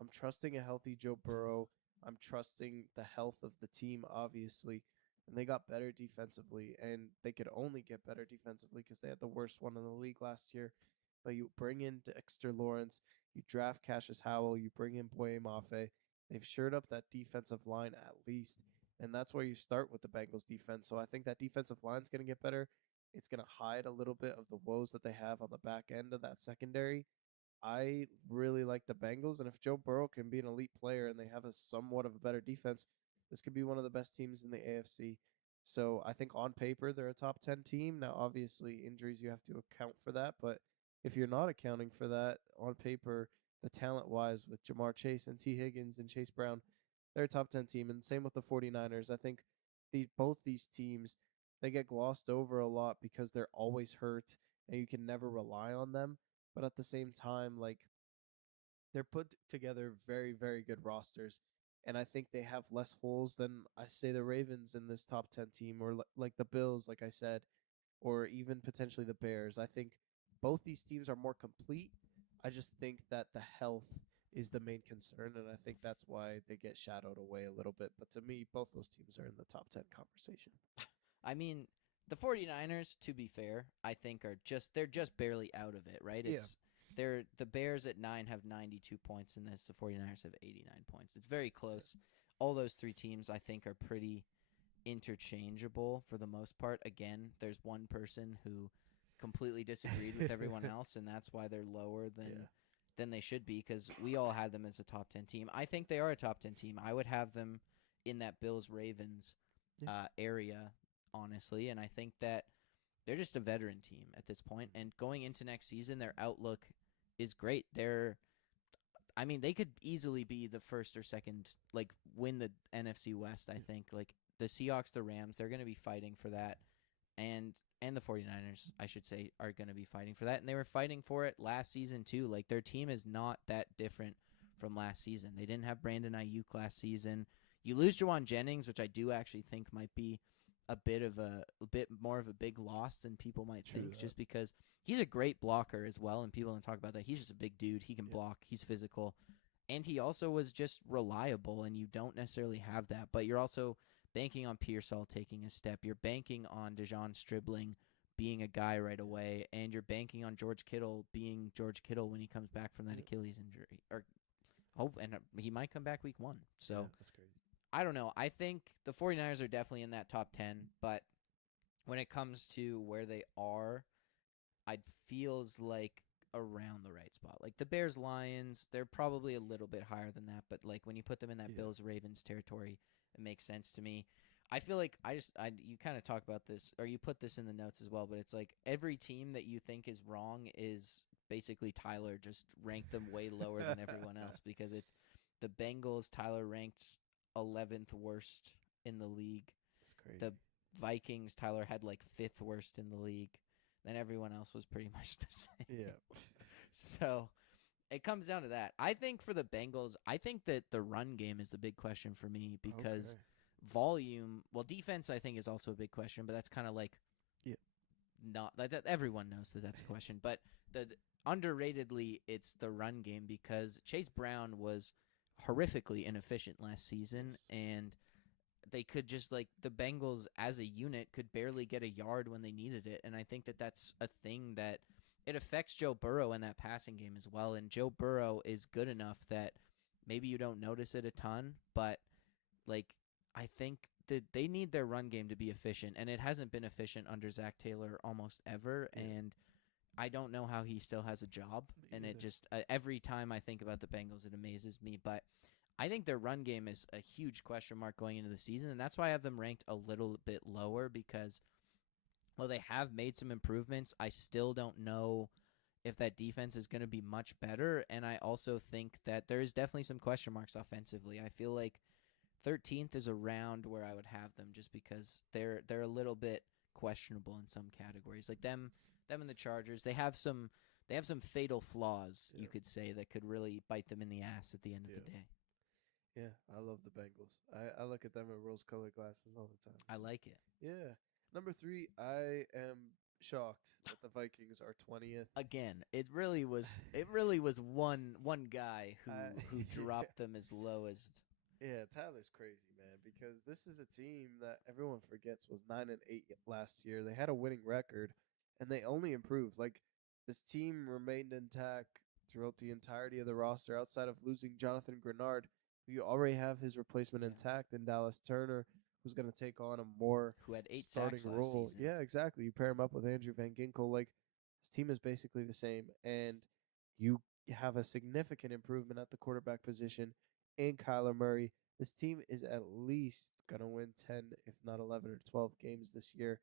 I'm trusting a healthy Joe Burrow. I'm trusting the health of the team, obviously. And they got better defensively, and they could only get better defensively because they had the worst one in the league last year. But you bring in Dexter Lawrence, you draft Cassius Howell, you bring in Boye Mafe. They've shored up that defensive line at least, and that's where you start with the Bengals defense. So I think that defensive line's going to get better. It's going to hide a little bit of the woes that they have on the back end of that secondary. I really like the Bengals, and if Joe Burrow can be an elite player and they have a somewhat of a better defense, this could be one of the best teams in the AFC. So I think on paper they're a top 10 team. Now, obviously, injuries you have to account for that, but if you're not accounting for that on paper, the talent wise with Jamar Chase and T. Higgins and Chase Brown, they're a top 10 team. And same with the 49ers. I think both these teams they get glossed over a lot because they're always hurt and you can never rely on them. But at the same time, like they're put together very, very good rosters. And I think they have less holes than I say the Ravens in this top 10 team, or like the Bills, like I said, or even potentially the Bears. I think both these teams are more complete. I just think that the health is the main concern, and I think that's why they get shadowed away a little bit. But to me, both those teams are in the top 10 conversation. I mean, the 49ers, to be fair, I think they're just barely out of it, right? Yeah. They're the Bears at 9 have 92 points in this. The 49ers have 89 points. It's very close. All those three teams I think are pretty interchangeable for the most part. Again, there's one person who completely disagreed with everyone else, and that's why they're lower than they should be, because we all had them as a top 10 team. I think they are a top 10 team. I would have them in that Bills Ravens Yeah. area, honestly, and I think that they're just a veteran team at this point. And going into next season, their outlook is great. I mean, they could easily be the first or second, like win the NFC West. I think like the Seahawks, the Rams, they're going to be fighting for that, and the 49ers, I should say, are going to be fighting for that, and they were fighting for it last season too. Like their team is not that different from last season. They didn't have Brandon Ayuk last season. You lose Jawan Jennings, which I do actually think might be a bit more of a big loss than people might think, just because he's a great blocker as well, and people don't talk about that. He's just a big dude. He can block. He's physical, and he also was just reliable. And you don't necessarily have that, but you're also banking on Pearsall taking a step. You're banking on Dejon Stribling being a guy right away, and you're banking on George Kittle being George Kittle when he comes back from that Achilles injury. And he might come back week 1. So that's crazy. I don't know. I think the 49ers are definitely in that top 10, but when it comes to where they are, it feels like around the right spot. Like the Bears Lions, they're probably a little bit higher than that, but like when you put them in that Bills Ravens territory, it makes sense to me. I feel like you kind of talk about this, or you put this in the notes as well, but it's like every team that you think is wrong is basically Tyler just ranked them way lower than everyone else, because it's the Bengals. Tyler ranked 11th worst in the league. That's crazy. The Vikings, Tyler had like 5th worst in the league. Then everyone else was pretty much the same. Yeah. So it comes down to that. I think for the Bengals, I think that the run game is the big question for me, because volume, well, defense I think is also a big question, but that's kind of like not like that. Everyone knows that that's a question, but the underratedly, it's the run game, because Chase Brown was horrifically inefficient last season, and they could just, like, the Bengals as a unit could barely get a yard when they needed it, and I think that that's a thing that it affects Joe Burrow in that passing game as well, and Joe Burrow is good enough that maybe you don't notice it a ton, but, like, I think that they need their run game to be efficient, and it hasn't been efficient under Zach Taylor almost ever, and I don't know how he still has a job, and it just every time I think about the Bengals, it amazes me. But I think their run game is a huge question mark going into the season, and that's why I have them ranked a little bit lower, because while they have made some improvements, I still don't know if that defense is going to be much better, and I also think that there is definitely some question marks offensively. I feel like 13th is around where I would have them, just because they're a little bit questionable in some categories. Like them and the Chargers, they have some fatal flaws, you could say, that could really bite them in the ass at the end of the day. Yeah, I love the Bengals. I look at them in rose-colored glasses all the time. I like it. Yeah. Number 3, I am shocked that the Vikings are 20th. Again, it really was one guy who dropped them as low as. Yeah, Tyler's crazy, man, because this is a team that everyone forgets was 9-8 last year. They had a winning record, and they only improved. Like, this team remained intact throughout the entirety of the roster, outside of losing Jonathan Grenard, who you already have his replacement intact in Dallas Turner, who's going to take on a more who had 8 starting sacks last role. season. Yeah, exactly. You pair him up with Andrew Van Ginkel. Like, this team is basically the same, and you have a significant improvement at the quarterback position in Kyler Murray. This team is at least going to win 10, if not 11 or 12 games this year.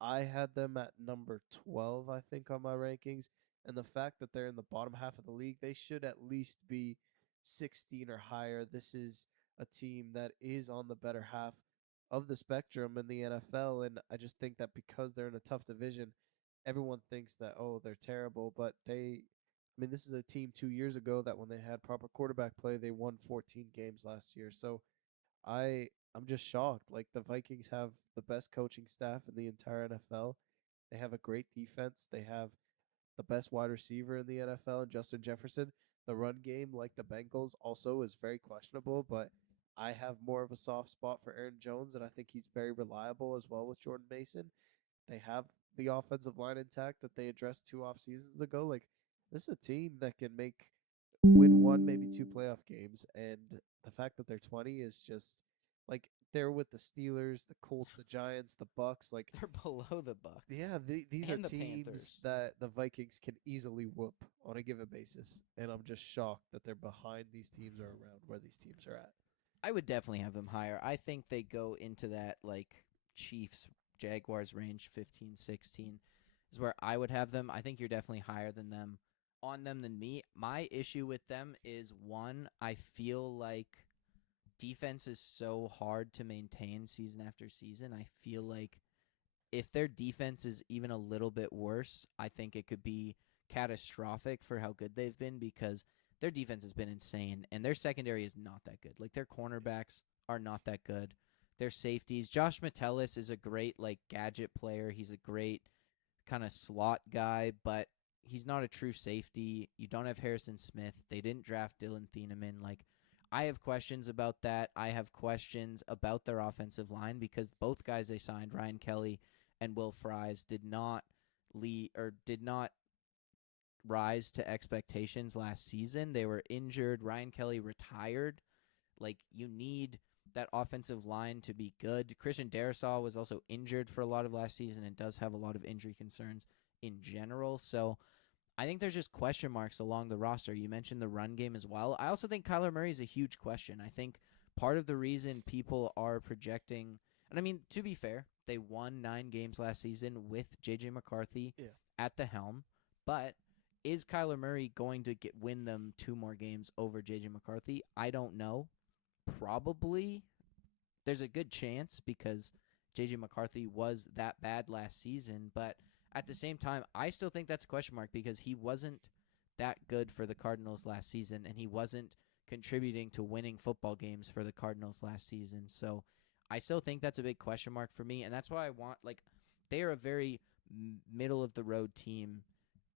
I had them at number 12, I think, on my rankings. And the fact that they're in the bottom half of the league, they should at least be 16 or higher. This is a team that is on the better half of the spectrum in the NFL. And I just think that because they're in a tough division, everyone thinks that, oh, they're terrible, but I mean, this is a team 2 years ago that when they had proper quarterback play, they won 14 games last year. So I'm just shocked. Like the Vikings have the best coaching staff in the entire NFL. They have a great defense. They have the best wide receiver in the NFL, and Justin Jefferson. The run game, like the Bengals, also is very questionable, but I have more of a soft spot for Aaron Jones, and I think he's very reliable as well with Jordan Mason. They have the offensive line intact that they addressed 2 off seasons ago. Like this is a team that can win one, maybe two playoff games, and the fact that they're 20 is just like they're with the Steelers, the Colts, the Giants, the Bucks. Like They're below the Bucks yeah, these are and the teams Panthers. that the Vikings can easily whoop on a given basis, and I'm just shocked that they're behind these teams or around where these teams are at. I would definitely have them higher. I think they go into that like Chiefs Jaguars range 15, 16 is where I would have them. I think you're definitely higher than them on them than me. My issue with them is one, I feel like defense is so hard to maintain season after season. I feel like if their defense is even a little bit worse, I think it could be catastrophic for how good they've been because their defense has been insane and their secondary is not that good. Like their cornerbacks are not that good. Their safeties, Josh Metellus is a great like gadget player. He's a great kind of slot guy, but he's not a true safety. You don't have Harrison Smith. They didn't draft Dylan Thieneman. Like, I have questions about that. I have questions about their offensive line because both guys they signed, Ryan Kelly and Will Fries, did not rise to expectations last season. They were injured. Ryan Kelly retired. Like, you need that offensive line to be good. Christian Darrisaw was also injured for a lot of last season and does have a lot of injury concerns in general. So I think there's just question marks along the roster. You mentioned the run game as well. I also think Kyler Murray is a huge question. I think part of the reason people are projecting, and I mean, to be fair, they won 9 games last season with J.J. McCarthy Yeah. at the helm, but is Kyler Murray going to win them 2 more games over J.J. McCarthy? I don't know. Probably. There's a good chance because J.J. McCarthy was that bad last season, but at the same time, I still think that's a question mark because he wasn't that good for the Cardinals last season, and he wasn't contributing to winning football games for the Cardinals last season. So I still think that's a big question mark for me, and that's why I want, like, they are a very middle of the road team.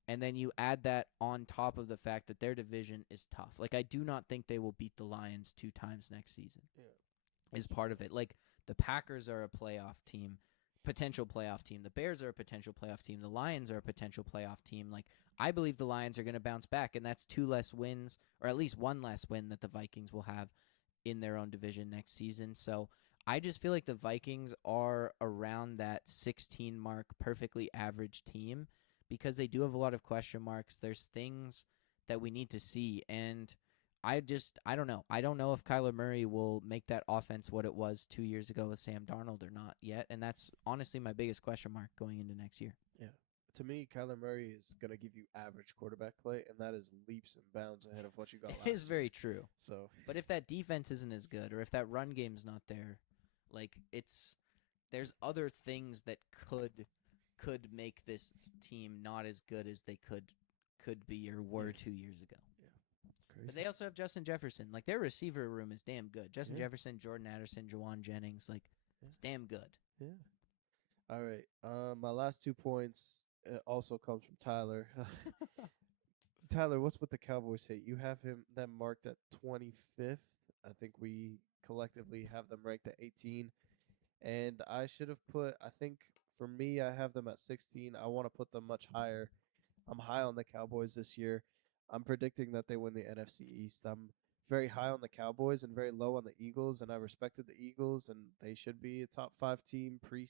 And then you add that on top of the fact that their division is tough. Like, I do not think they will beat the Lions 2 times next season Yeah. is part of it. Like the Packers are a playoff team, potential playoff team. The Bears are a potential playoff team. The Lions are a potential playoff team. Like I believe the Lions are going to bounce back, and that's 2 less wins, or at least 1 less win that the Vikings will have in their own division next season. So I just feel like the Vikings are around that 16 mark, perfectly average team because they do have a lot of question marks. There's things that we need to see, and I don't know. I don't know if Kyler Murray will make that offense what it was 2 years ago with Sam Darnold or not yet, and that's honestly my biggest question mark going into next year. Yeah. To me, Kyler Murray is going to give you average quarterback play, and that is leaps and bounds ahead of what you got It is last year. very true. So, But if that defense isn't as good, or if that run game's not there, like there's other things that could make this team not as good as they could be or were yeah, 2 years ago. crazy. But they also have Justin Jefferson. Like their receiver room is damn good. Justin Yeah. Jefferson, Jordan Addison, Jawan Jennings, like Yeah. it's damn good. Yeah. All right. My last 2 points also comes from Tyler. Tyler, what's with the Cowboys hate? You have them marked at 25th. I think we collectively have them ranked at 18. And I should have put, I think for me, I have them at 16. I want to put them much higher. I'm high on the Cowboys this year. I'm predicting that they win the NFC East. I'm very high on the Cowboys and very low on the Eagles, and I respected the Eagles, and they should be a top 5 team pre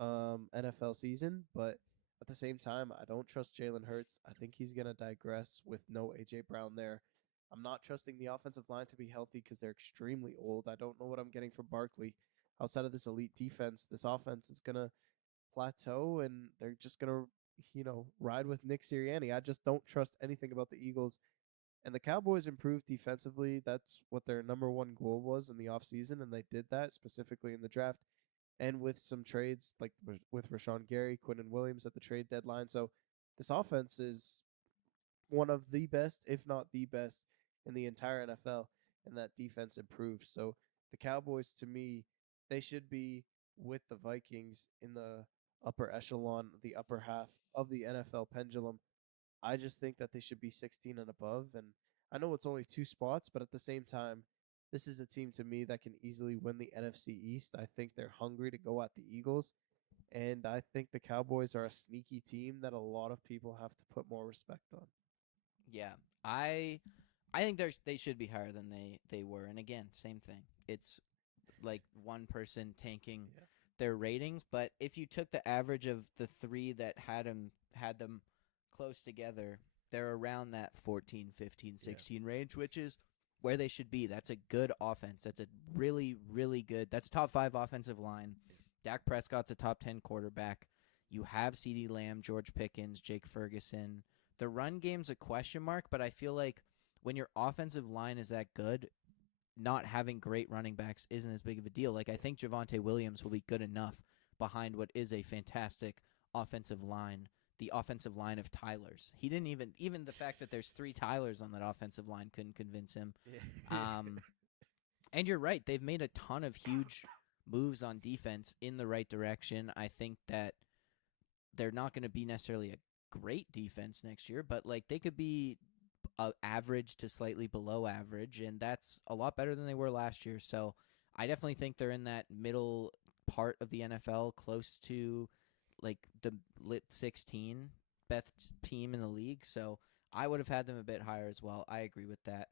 NFL season. But at the same time, I don't trust Jalen Hurts. I think he's gonna digress with no AJ Brown there. I'm not trusting the offensive line to be healthy because they're extremely old. I don't know what I'm getting from Barkley. Outside of this elite defense, this offense is gonna plateau, and they're just gonna, ride with Nick Sirianni. I just don't trust anything about the Eagles. And the Cowboys improved defensively. That's what their number one goal was in the offseason, and they did that specifically in the draft. and with some trades like with Rashawn Gary, Quinnen Williams at the trade deadline. So this offense is one of the best, if not the best, in the entire NFL, and that defense improved. So the Cowboys, to me, they should be with the Vikings in the upper echelon, the upper half of the NFL pendulum. I just think that they should be 16 and above. And I know it's only two spots, but at the same time, this is a team to me that can easily win the NFC East. I think they're hungry to go at the Eagles. And I think the Cowboys are a sneaky team that a lot of people have to put more respect on. Yeah, I think they should be higher than they were. And again, same thing. It's like one person tanking Yeah. their ratings, but if you took the average of the three that had them close together, they're around that 14, 15, Yeah. 16 range, which is where they should be. That's a good offense. That's a really, really good. That's a top 5 offensive line. Dak Prescott's a top 10 quarterback. You have CeeDee Lamb, George Pickens, Jake Ferguson. The run game's a question mark, but I feel like when your offensive line is that good, not having great running backs isn't as big of a deal. Like, I think Javonte Williams will be good enough behind what is a fantastic offensive line, the offensive line of Tylers. He didn't even the fact that there's 3 Tylers on that offensive line couldn't convince him. Yeah. Um, and you're right. They've made a ton of huge moves on defense in the right direction. I think that they're not going to be necessarily a great defense next year, but like they could be average to slightly below average, and that's a lot better than they were last year. So I definitely think they're in that middle part of the NFL, close to like the lit 16 best team in the league. So I would have had them a bit higher as well. I agree with that.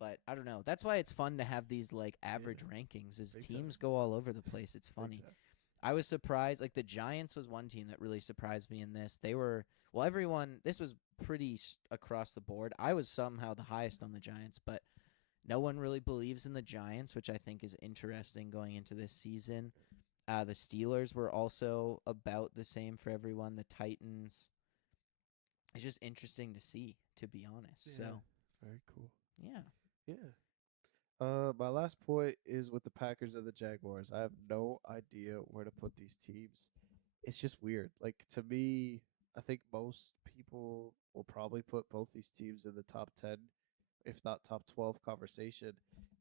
But I don't know. That's why it's fun to have these like average Yeah. rankings. As Big teams time. go all over the place. It's Big funny. time. I was surprised. Like the Giants was one team that really surprised me in this. They were well, everyone. This was pretty across the board. I was somehow the highest on the Giants, but no one really believes in the Giants, which I think is interesting going into this season. The Steelers were also about the same for everyone. The Titans. It's just interesting to see, to be honest. Yeah. So Very cool. yeah, Yeah. My last point is with the Packers and the Jaguars. I have no idea where to put these teams. It's just weird. Like to me, I think most people will probably put both these teams in the top 10, if not top 12 conversation.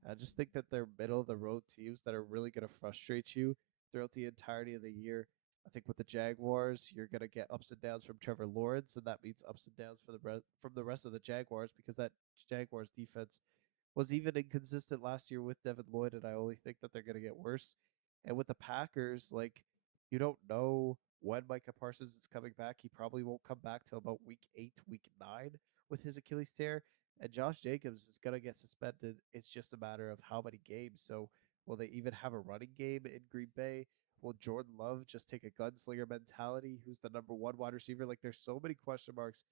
I just think that they're middle of the road teams that are really going to frustrate you throughout the entirety of the year. I think with the Jaguars, you're going to get ups and downs from Trevor Lawrence, and that means ups and downs for from the rest of the Jaguars because that Jaguars defense was even inconsistent last year with Devin Lloyd, and I only think that they're going to get worse. And with the Packers, like you don't know when Micah Parsons is coming back. He probably won't come back till about week 8, week 9 with his Achilles tear. And Josh Jacobs is going to get suspended. It's just a matter of how many games. So will they even have a running game in Green Bay? Will Jordan Love just take a gunslinger mentality? Who's the number one wide receiver? Like, there's so many question marks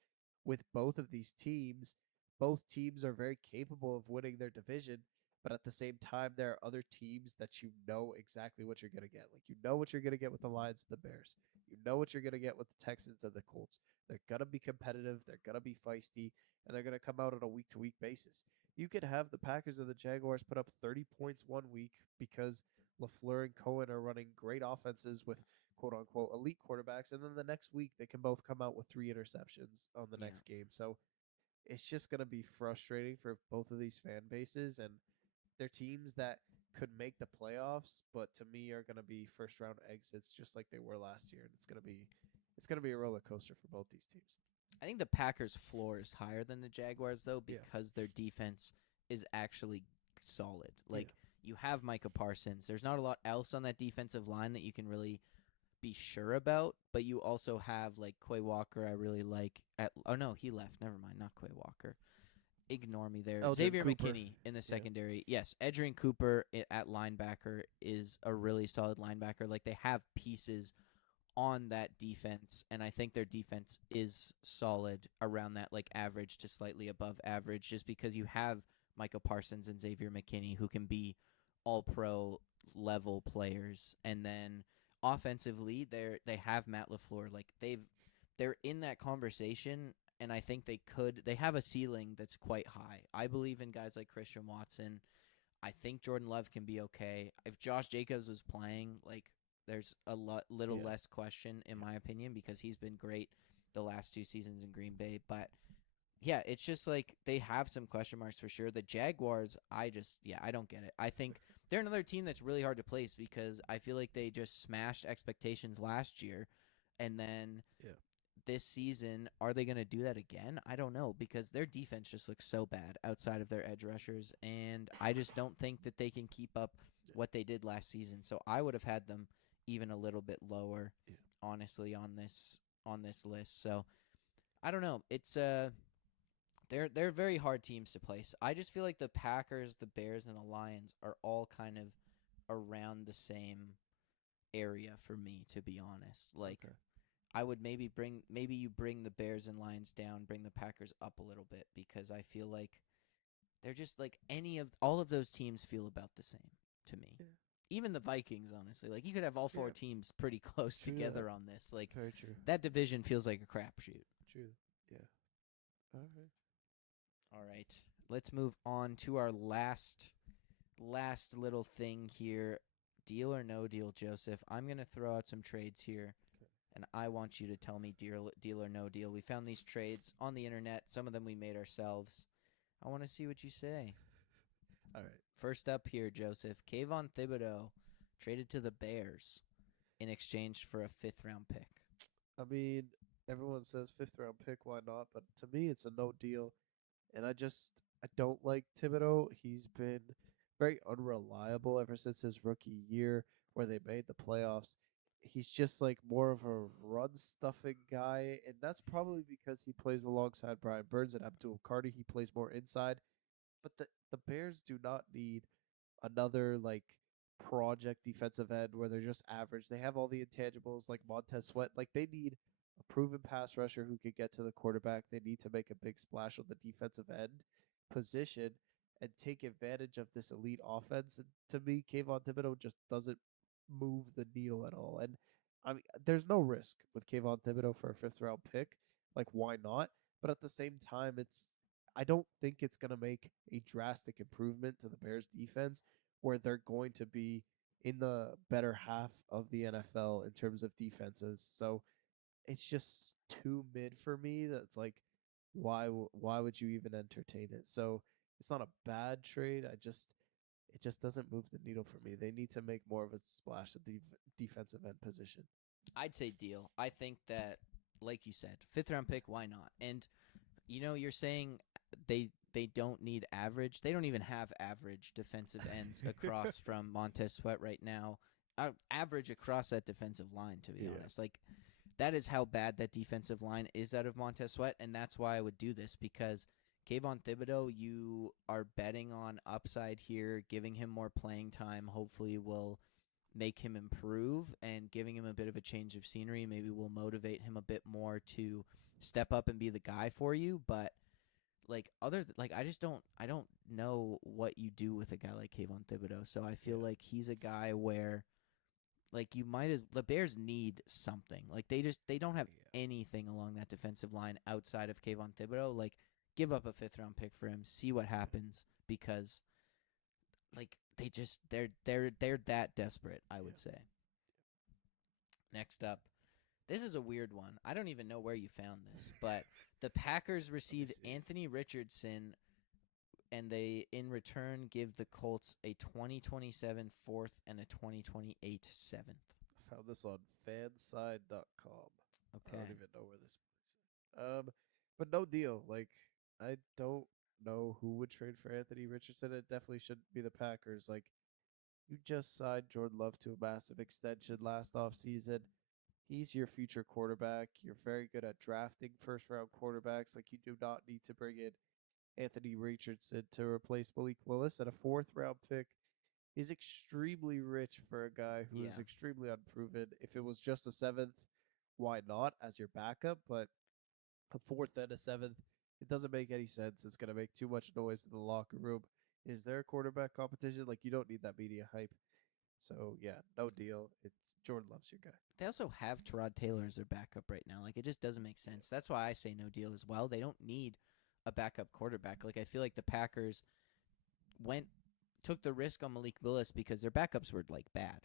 with both of these teams. Both teams are very capable of winning their division, but at the same time, there are other teams that you know exactly what you're going to get. Like, you know what you're going to get with the Lions and the Bears. You know what you're going to get with the Texans and the Colts. They're going to be competitive, they're going to be feisty, and they're going to come out on a week to week basis. You could have the Packers and the Jaguars put up 30 points one week because LaFleur and Cohen are running great offenses with quote unquote elite quarterbacks, and then the next week they can both come out with 3 interceptions on the yeah. next game. So it's just going to be frustrating for both of these fan bases, and they're teams that could make the playoffs, but to me are going to be first round exits just like they were last year, and it's going to be a roller coaster for both these teams. I think the Packers' floor is higher than the Jaguars though Yeah. because their defense is actually solid. Yeah. Like you have Micah Parsons. There's not a lot else on that defensive line that you can really be sure about, but you also have like Quay Walker. I really like. Oh no, he left. Never mind, not Quay Walker. Ignore me there. Eldon Xavier Cooper. McKinney in the secondary. Yes, Edgerrin Cooper at linebacker is a really solid linebacker. Like they have pieces on that defense, and I think their defense is solid around that like average to slightly above average, just because you have Micah Parsons and Xavier McKinney who can be all pro level players, and then offensively they have Matt LaFleur. Like they're in that conversation, and I think they have a ceiling that's quite high. I believe in guys like Christian Watson. I think Jordan Love can be okay. If Josh Jacobs was playing, like there's a little Yeah. less question in my opinion because he's been great the last 2 seasons in Green Bay. But yeah, it's just like they have some question marks for sure. The Jaguars, I don't get it. I think they're another team that's really hard to place because I feel like they just smashed expectations last year, and then Yeah. this season, are they going to do that again? I don't know because their defense just looks so bad outside of their edge rushers, and I just don't think that they can keep up what they did last season. So I would have had them even a little bit lower, Yeah. honestly, on this list. So I don't know. It's they're very hard teams to place. I just feel like the Packers, the Bears, and the Lions are all kind of around the same area for me, to be honest. Like Okay. I would maybe you bring the Bears and Lions down, bring the Packers up a little bit because I feel like they're just like all of those teams feel about the same to me. Yeah. Even the Vikings, honestly. Like you could have all four Yeah. teams pretty close True that. together on this. Like Very true. that division feels like a crapshoot. True. Yeah. All right. All right. Let's move on to our last little thing here. Deal or no deal, Joseph. I'm going to throw out some trades here, and I want you to tell me deal or no deal. We found these trades on the internet. Some of them we made ourselves. I want to see what you say. All right. First up here, Joseph. Kayvon Thibodeau traded to the Bears in exchange for a fifth-round pick. I mean, everyone says fifth round pick, why not? But to me, it's a no deal. And I don't like Thibodeau. He's been very unreliable ever since his rookie year where they made the playoffs. He's just like more of a run stuffing guy, and that's probably because he plays alongside Brian Burns and Abdul Carter. He plays more inside, but the Bears do not need another like project defensive end where they're just average. They have all the intangibles like Montez Sweat. Like they need a proven pass rusher who can get to the quarterback. They need to make a big splash on the defensive end position and take advantage of this elite offense. And to me, Kayvon Thibodeau just doesn't move the needle at all. And I mean, there's no risk with Kayvon Thibodeau for a fifth round pick. Like, why not? But at the same time, I don't think it's going to make a drastic improvement to the Bears defense where they're going to be in the better half of the NFL in terms of defenses. So it's just too mid for me. That's like, why would you even entertain it? So it's not a bad trade. It just doesn't move the needle for me. They need to make more of a splash at the defensive end position. I'd say deal. I think that, like you said, fifth-round pick, why not? And you're saying they don't need average. They don't even have average defensive ends across from Montez Sweat right now. Average across that defensive line, to be honest. Like that is how bad that defensive line is out of Montez Sweat, and that's why I would do this because Kayvon Thibodeau, you are betting on upside here, giving him more playing time. Hopefully, will make him improve, and giving him a bit of a change of scenery maybe will motivate him a bit more to step up and be the guy for you. But I don't know what you do with a guy like Kayvon Thibodeau. So I feel like he's a guy where like the Bears need something. Like they don't have anything along that defensive line outside of Kayvon Thibodeau. Like give up a fifth-round pick for him, see what happens because like they're that desperate, I would say. Next up, this is a weird one. I don't even know where you found this, but the Packers received Anthony Richardson, and they, in return, give the Colts a 2027 fourth and a 2028 seventh. I found this on fanside.com. I Okay. don't even know where this is. But no deal. Like, I don't know who would trade for Anthony Richardson. It definitely shouldn't be the Packers. Like, you just signed Jordan Love to a massive extension last offseason. He's your future quarterback. You're very good at drafting first round quarterbacks. Like, you do not need to bring in Anthony Richardson to replace Malik Willis at a fourth round pick. He's extremely rich for a guy who is Yeah. extremely unproven. If it was just a seventh, why not as your backup? But a fourth and a seventh, it doesn't make any sense. It's going to make too much noise in the locker room. Is there a quarterback competition? Like, you don't need that media hype. So, yeah, no deal. It's Jordan Love's your guy. They also have Tyrod Taylor as their backup right now. Like it just doesn't make sense. That's why I say no deal as well. They don't need a backup quarterback. Like I feel like the Packers went took the risk on Malik Willis because their backups were like bad.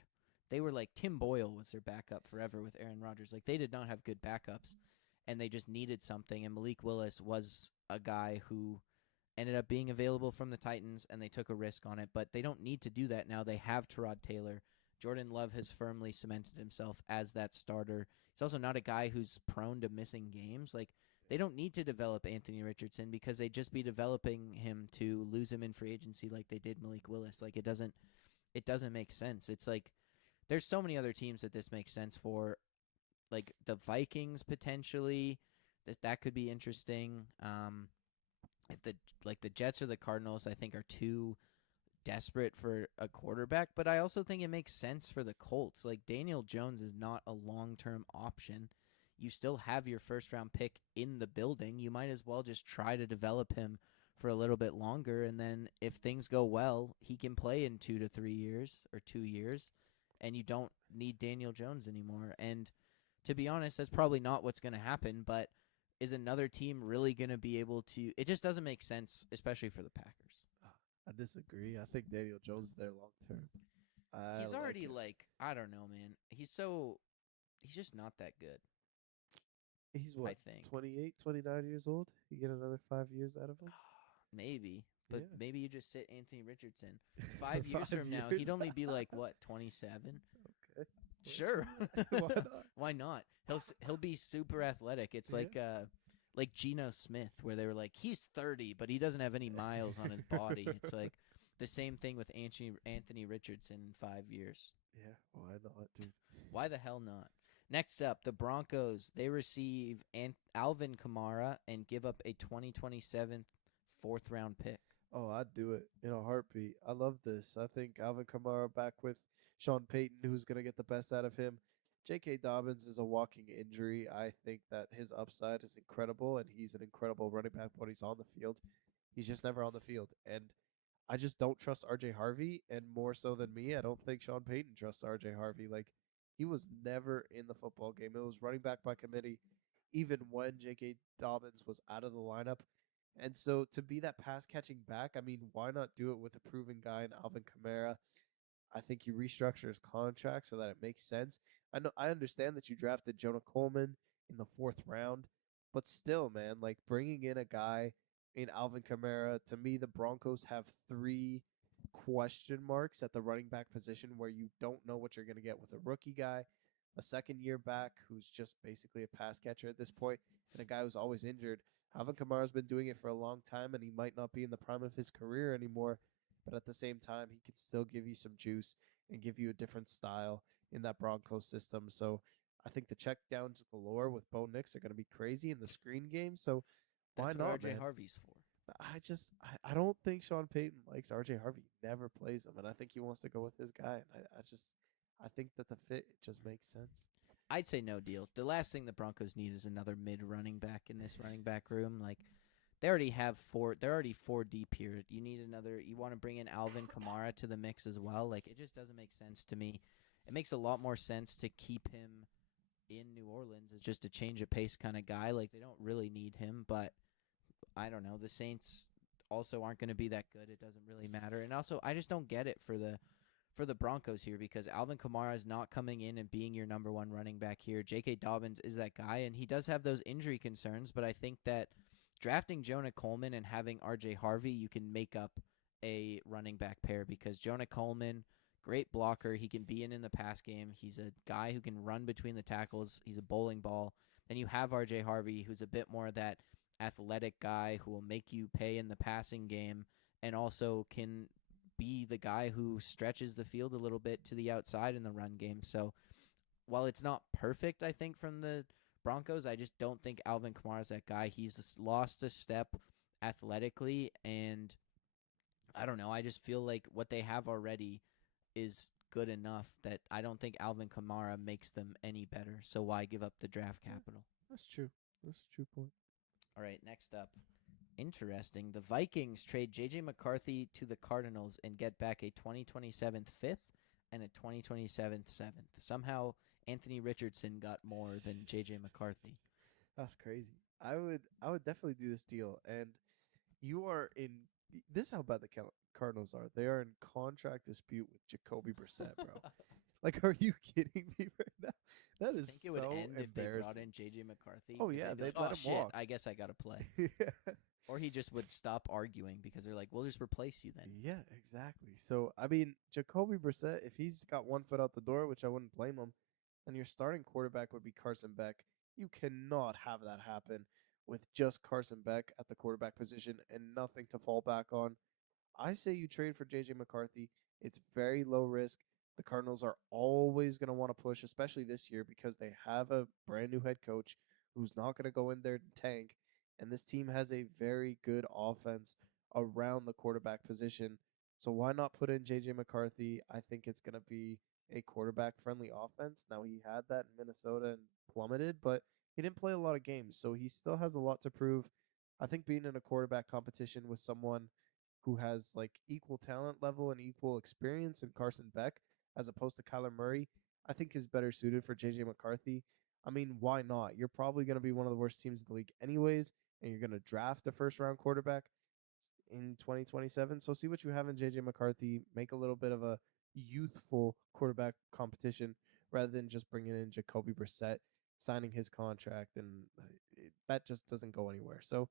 they were like Tim Boyle was their backup forever with Aaron Rodgers. Like they did not have good backups, and they just needed something. And Malik Willis was a guy who ended up being available from the Titans, and they took a risk on it. But they don't need to do that now. They have Tyrod Taylor. Jordan Love has firmly cemented himself as that starter. He's also not a guy who's prone to missing games. Like they don't need to develop Anthony Richardson because they'd just be developing him to lose him in free agency like they did Malik Willis. Like it doesn't make sense. It's like there's so many other teams that this makes sense for. Like the Vikings potentially, that could be interesting. If the Jets or the Cardinals, I think are too desperate for a quarterback, but I also think it makes sense for the Colts. Like Daniel Jones is not a long-term option. You still have your first round pick in the building. You might as well just try to develop him for a little bit longer, and then if things go well, he can play in 2 to 3 years or 2 years, and you don't need Daniel Jones anymore. And to be honest, that's probably not what's going to happen, but is another team really going to be able to? It just doesn't make sense, especially for the Packers. I disagree. I think Daniel Jones is there long term. I He's like already it. like I don't know, man. He's just not that good. He's I what, think 28, 29 years old? You get another 5 years out of him? maybe, but Yeah. maybe you just sit Anthony Richardson. For 5 years from now, 5 years? he'd only be like what 27. Okay. Sure, Why not? why not? He'll be super athletic. It's Yeah. like Geno Smith, where they were like he's 30, but he doesn't have any miles on his body. It's like the same thing with Anthony Richardson in 5 years. Yeah, why not, dude? Why the hell not? Next up, the Broncos. They receive Alvin Kamara and give up a 2027 fourth round pick. Oh, I'd do it in a heartbeat. I love this. I think Alvin Kamara back with Sean Payton, who's going to get the best out of him. J.K. Dobbins is a walking injury. I think that his upside is incredible, and he's an incredible running back when he's on the field. He's just never on the field. And I just don't trust RJ Harvey, and more so than me, I don't think Sean Payton trusts RJ Harvey. Like he was never in the football game. It was running back by committee, even when J.K. Dobbins was out of the lineup. And so to be that pass catching back, I mean, why not do it with a proven guy in Alvin Kamara? I think you restructure his contract so that it makes sense. I understand that you drafted Jonah Coleman in the fourth round, but still, man, like bringing in a guy in Alvin Kamara, to me, the Broncos have three question marks at the running back position where you don't know what you're going to get with a rookie guy, a second year back who's just basically a pass catcher at this point, and a guy who's always injured. Alvin Kamara's been doing it for a long time, and he might not be in the prime of his career anymore, but at the same time, he could still give you some juice and give you a different style in that Broncos system. So I think the check downs galore with Bo Nix are going to be crazy in the screen game. So why That's what not, RJ man? Harvey's for. I don't think Sean Payton likes RJ Harvey. He never plays him, and I think he wants to go with his guy. And I think that the fit just makes sense. I'd say no deal. The last thing the Broncos need is another mid running back in this running back room. Like they already have four. They're already four deep here. You need another. You want to bring in Alvin Kamara to the mix as well. Like it just doesn't make sense to me. It makes a lot more sense to keep him in New Orleans as just a change of pace kind of guy. Like they don't really need him, but I don't know. The Saints also aren't going to be that good. It doesn't really matter. And also, I just don't get it for the Broncos here because Alvin Kamara is not coming in and being your number one running back here. J.K. Dobbins is that guy, and he does have those injury concerns, but I think that drafting Jonah Coleman and having R.J. Harvey, you can make up a running back pair because Jonah Coleman, great blocker. He can be in the pass game. He's a guy who can run between the tackles. He's a bowling ball. Then you have R.J. Harvey, who's a bit more of that athletic guy who will make you pay in the passing game and also can be the guy who stretches the field a little bit to the outside in the run game. So while it's not perfect, I think, from the Broncos, I just don't think Alvin Kamara is that guy. He's lost a step athletically, and I don't know. I just feel like what they have already is good enough that I don't think Alvin Kamara makes them any better. So why give up the draft Yeah, capital? that's true. That's a true point. All right, next up. Interesting. The Vikings trade J.J. McCarthy to the Cardinals and get back a 2027 fifth and a 2027 seventh. Somehow, Anthony Richardson got more than J.J. McCarthy. That's crazy. I would definitely do this deal. And you are in this. Is how bad the Cardinals are. They are in contract dispute with Jacoby Brissett, bro. Like, are you kidding me right now? That You is think it would so end if they brought embarrassing. in JJ McCarthy? Oh Because yeah, they'd be like, they'd oh let him shit, walk. I guess I got to play. Yeah. Or he just would stop arguing because they're like, we'll just replace you then. Yeah, exactly. So I mean, Jacoby Brissett, if he's got one foot out the door, which I wouldn't blame him, and your starting quarterback would be Carson Beck, you cannot have that happen with just Carson Beck at the quarterback position and nothing to fall back on. I say you trade for JJ McCarthy. It's very low risk. The Cardinals are always going to want to push, especially this year, because they have a brand new head coach who's not going to go in there to tank. And this team has a very good offense around the quarterback position. So why not put in JJ McCarthy? I think it's going to be a quarterback friendly offense. Now, he had that in Minnesota and plummeted, but he didn't play a lot of games. So he still has a lot to prove. I think being in a quarterback competition with someone who has like equal talent level and equal experience in Carson Beck as opposed to Kyler Murray, I think is better suited for JJ McCarthy. I mean, why not? You're probably going to be one of the worst teams in the league anyways, and you're going to draft a first round quarterback in 2027. So see what you have in JJ McCarthy, make a little bit of a youthful quarterback competition rather than just bringing in Jacoby Brissett, signing his contract, and that just doesn't go anywhere. So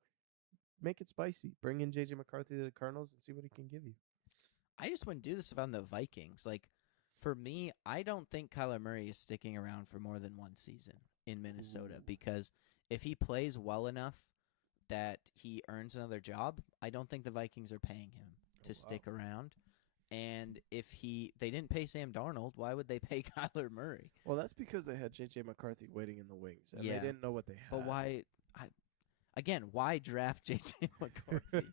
make it spicy. Bring in JJ McCarthy to the Cardinals and see what he can give you. I just wouldn't do this if I'm the Vikings. Like, for me, I don't think Kyler Murray is sticking around for more than one season in Minnesota Ooh. because if he plays well enough that he earns another job, I don't think the Vikings are paying him Oh to wow. stick around. And if they didn't pay Sam Darnold, why would they pay Kyler Murray? Well, that's because they had JJ McCarthy waiting in the wings, and they Yeah, didn't know what they but had. why? I, again, why draft JJ McCarthy?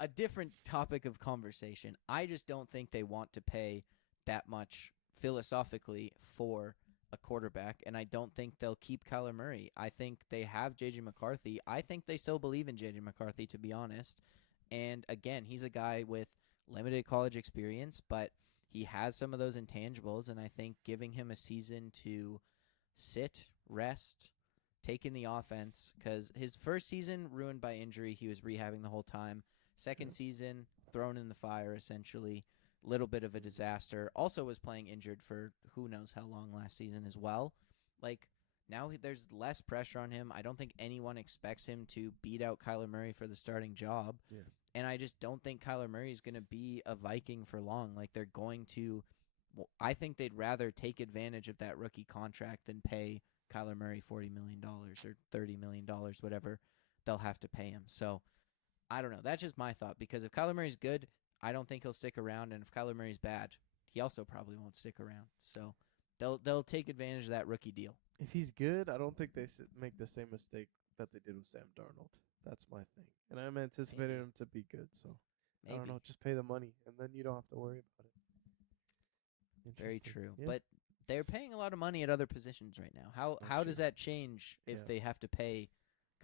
A different topic of conversation. I just don't think they want to pay that much philosophically for a quarterback, and I don't think they'll keep Kyler Murray. I think they have JJ McCarthy. I think they still believe in JJ McCarthy, to be honest. And again, he's a guy with limited college experience, but he has some of those intangibles, and I think giving him a season to sit, rest, take in the offense, because his first season ruined by injury. He was rehabbing the whole time. Yeah. Second season, thrown in the fire, essentially. Little bit of a disaster. Also was playing injured for who knows how long last season as well. Like, now there's less pressure on him. I don't think anyone expects him to beat out Kyler Murray for the starting job. Yeah. And I just don't think Kyler Murray is going to be a Viking for long. Like, they're going to. Well, I think they'd rather take advantage of that rookie contract than pay Kyler Murray $40 million or $30 million, whatever they'll have to pay him. So I don't know. That's just my thought because if Kyler Murray's good, I don't think he'll stick around, and if Kyler Murray's bad, he also probably won't stick around. So they'll take advantage of that rookie deal. If he's good, I don't think they make the same mistake that they did with Sam Darnold. That's my thing, and I'm anticipating Maybe, him to be good. So I don't maybe know. Just pay the money, and then you don't have to worry about it. very Interesting. true. Yeah, But they're paying a lot of money at other positions right now. How that's how true. does that change if Yeah, they have to pay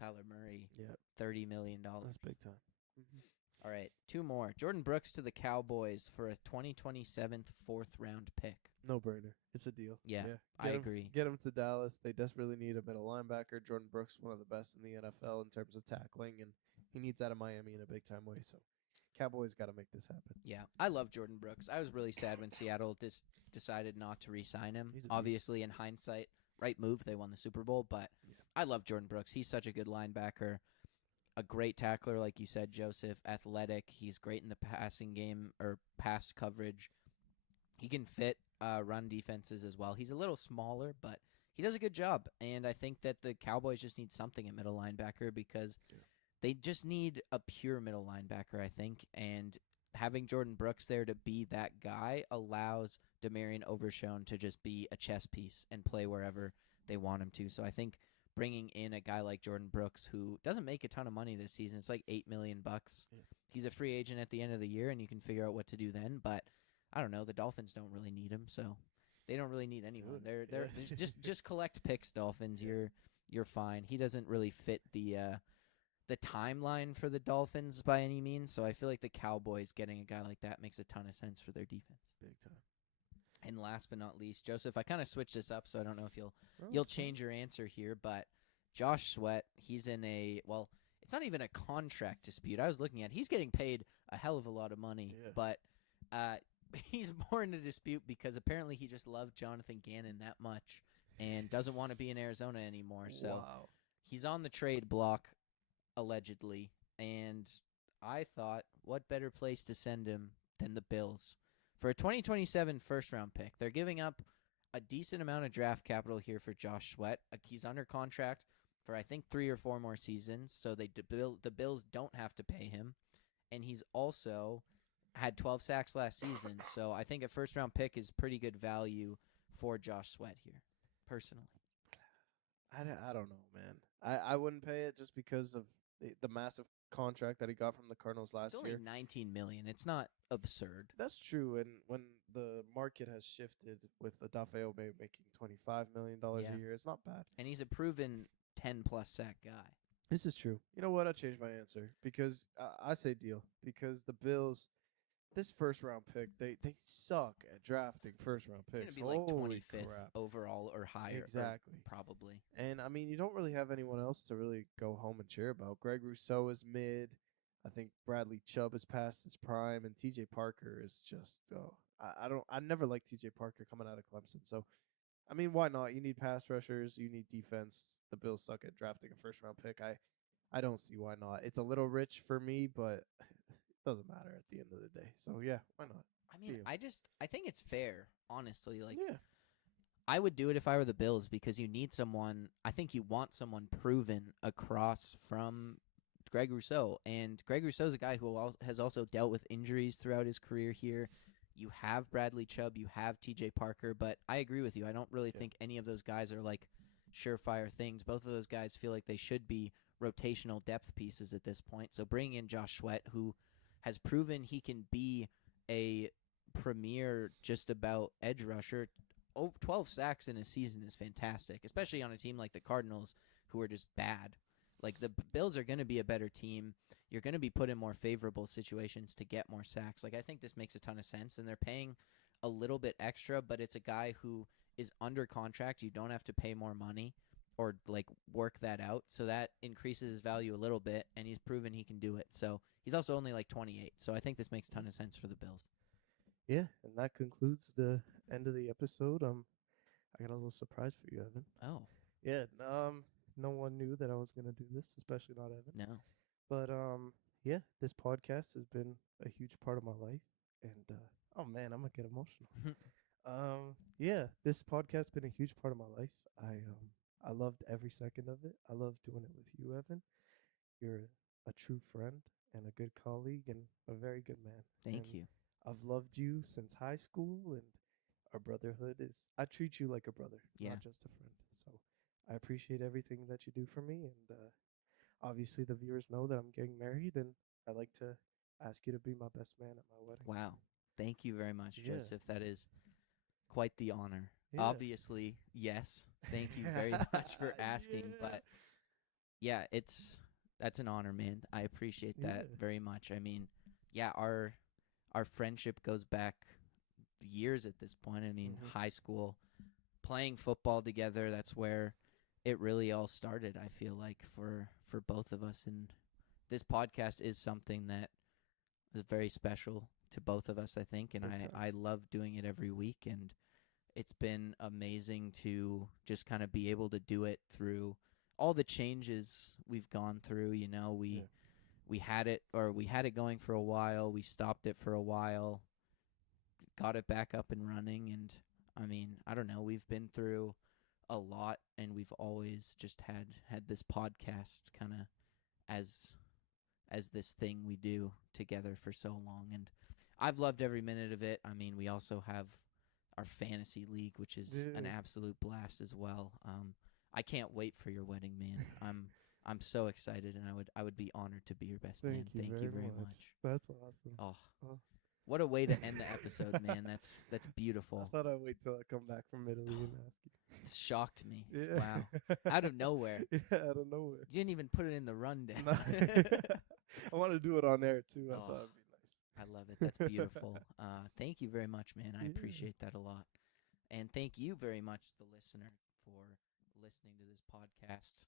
Kyler Murray yeah, $30 million? that's big time. Mm-hmm. All right, two more. Jordan Brooks to the Cowboys for a 2027 fourth round pick. No brainer. It's a deal. Yeah, Yeah, I agree. Get him to Dallas. They desperately need a middle linebacker. Jordan Brooks, one of the best in the NFL in terms of tackling, and he needs out of Miami in a big time way. So, Cowboys got to make this happen. Yeah, I love Jordan Brooks. I was really sad when Seattle decided not to re-sign him. He's a beast. Obviously, in hindsight, right move. They won the Super Bowl, but Yeah. I love Jordan Brooks. He's such a good linebacker, a great tackler, like you said, Joseph. Athletic. He's great in the passing game or pass coverage. He can fit run defenses as well. He's a little smaller, but he does a good job. And I think that the Cowboys just need something at middle linebacker because Yeah. they just need a pure middle linebacker, I think. And having Jordan Brooks there to be that guy allows Demarion Overshone to just be a chess piece and play wherever they want him to. So I think bringing in a guy like Jordan Brooks, who doesn't make a ton of money this season, it's like $8 million. Yeah. He's a free agent at the end of the year, and you can figure out what to do then. But I don't know. The Dolphins don't really need him, so they don't really need anyone. Dude, They're yeah. just collect picks, Dolphins. Yeah. You're fine. He doesn't really fit the timeline for the Dolphins by any means. So I feel like the Cowboys getting a guy like that makes a ton of sense for their defense. Big time. And last but not least, Joseph, I kind of switched this up, so I don't know if Oh, you'll it's fine. change your answer here, but Josh Sweat, he's in it's not even a contract dispute. I was looking at he's getting paid a hell of a lot of money, Yeah. but he's more in a dispute because apparently he just loved Jonathan Gannon that much and doesn't want to be in Arizona anymore. So Wow. he's on the trade block, allegedly. And I thought, what better place to send him than the Bills? For a 2027 first round pick, they're giving up a decent amount of draft capital here for Josh Sweat. He's under contract for, I think, 3 or 4 more seasons, so the Bills don't have to pay him. And he's also had 12 sacks last season, so I think a first round pick is pretty good value for Josh Sweat here, personally. I don't know, man. I wouldn't pay it just because of the massive contract that he got from the Cardinals last It's only year. $19 million. It's not absurd. That's true, and when the market has shifted with Odafe Obe making $25 million Yeah. a year, it's not bad. And he's a proven 10-plus sack guy. This is true. You know what? I changed my answer because I say deal because the Bills, this first round pick, they suck at drafting first round It's going picks. to be like Holy 25th crap. overall or higher. Exactly. Probably. And I mean, you don't really have anyone else to really go home and cheer about. Greg Rousseau is mid. I think Bradley Chubb is past his prime, and T.J. Parker is just. I never liked T.J. Parker coming out of Clemson. So, I mean, why not? You need pass rushers. You need defense. The Bills suck at drafting a first round pick. I don't see why not. It's a little rich for me, but it doesn't matter at the end of the day. So yeah, why not? I mean, Deal. I think it's fair, honestly. Like, Yeah. I would do it if I were the Bills because you need someone. I think you want someone proven across from Greg Rousseau. And Greg Rousseau is a guy who has also dealt with injuries throughout his career here. You have Bradley Chubb, you have T.J. Parker, but I agree with you. I don't really think any of those guys are like surefire things. Both of those guys feel like they should be rotational depth pieces at this point. So bringing in Josh Sweat, who has proven he can be a premier just about edge rusher. 12 sacks in a season is fantastic, especially on a team like the Cardinals who are just bad. Like the Bills are going to be a better team. You're going to be put in more favorable situations to get more sacks. Like I think this makes a ton of sense, and they're paying a little bit extra, but it's a guy who is under contract. You don't have to pay more money or like work that out, so that increases his value a little bit, and he's proven he can do it. So he's also only like 28, so I think this makes a ton of sense for the Bills. Yeah, and that concludes the end of the episode. I got a little surprise for you, Evan. Oh, Yeah, no one knew that I was gonna do this, especially not Evan. no. But yeah, this podcast has been a huge part of my life, and oh man, I'm gonna get emotional. Yeah, this podcast has been a huge part of my life. I loved every second of it. I love doing it with you, Evan. You're a true friend and a good colleague and a very good man. Thank And you. I've loved you since high school, and our brotherhood is. I treat you like a brother, Yeah. not just a friend. So I appreciate everything that you do for me, and obviously the viewers know that I'm getting married, and I like to ask you to be my best man at my wedding. Wow. Thank you very much, Yeah. Joseph. That is quite the honor. Yeah. Obviously, yes. Thank you very much for asking. Yeah. But yeah, that's an honor, man. I appreciate that Yeah. very much. I mean, yeah, our friendship goes back years at this point. I mean, Mhm. high school, playing football together, that's where it really all started, I feel like, for both of us. And this podcast is something that is very special to both of us, I think, and Big time. I love doing it every week, and it's been amazing to just kind of be able to do it through all the changes we've gone through. You know, Yeah. we had it going for a while, we stopped it for a while, got it back up and running, and I mean, I don't know, we've been through a lot, and we've always just had this podcast kind of as this thing we do together for so long, and I've loved every minute of it. I mean, we also have our fantasy league, which is an Yeah. absolute blast as well. I can't wait for your wedding, man. I'm so excited, and I would be honored to be your best man. Thank you very much. That's awesome. Oh, Oh. what a way to end the episode, man. That's I beautiful. thought I'd wait till I come back from Italy and ask you. It shocked me. Yeah. Wow, out of nowhere. Yeah, out of nowhere. You didn't even put it in the rundown. I want to do it on air too. I Oh. thought it'd be nice. I love it. That's beautiful. Thank you very much, man. I Yeah. appreciate that a lot. And thank you very much, the listener, for listening to this podcast.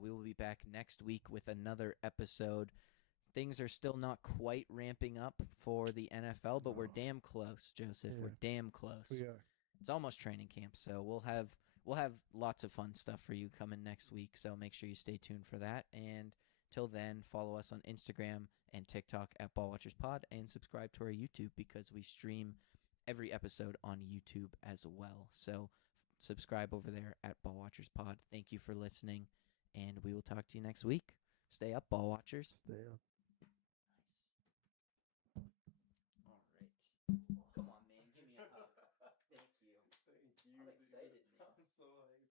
We will be back next week with another episode things are still not quite ramping up for the NFL, but we're No. damn close, Joseph. We're Yeah. damn close. We are. It's almost training camp, so we'll have lots of fun stuff for you coming next week. So make sure you stay tuned for that. And till then, follow us on Instagram and TikTok at Ball Watchers Pod, and subscribe to our YouTube because we stream every episode on YouTube as well. So subscribe over there at Ball Watchers Pod. Thank you for listening, and we will talk to you next week. Stay up, Ball Watchers. Stay up. Nice. All right. Come on, man. Give me a hug. Thank you. Thank you. I'm excited, man. I'm so hyped.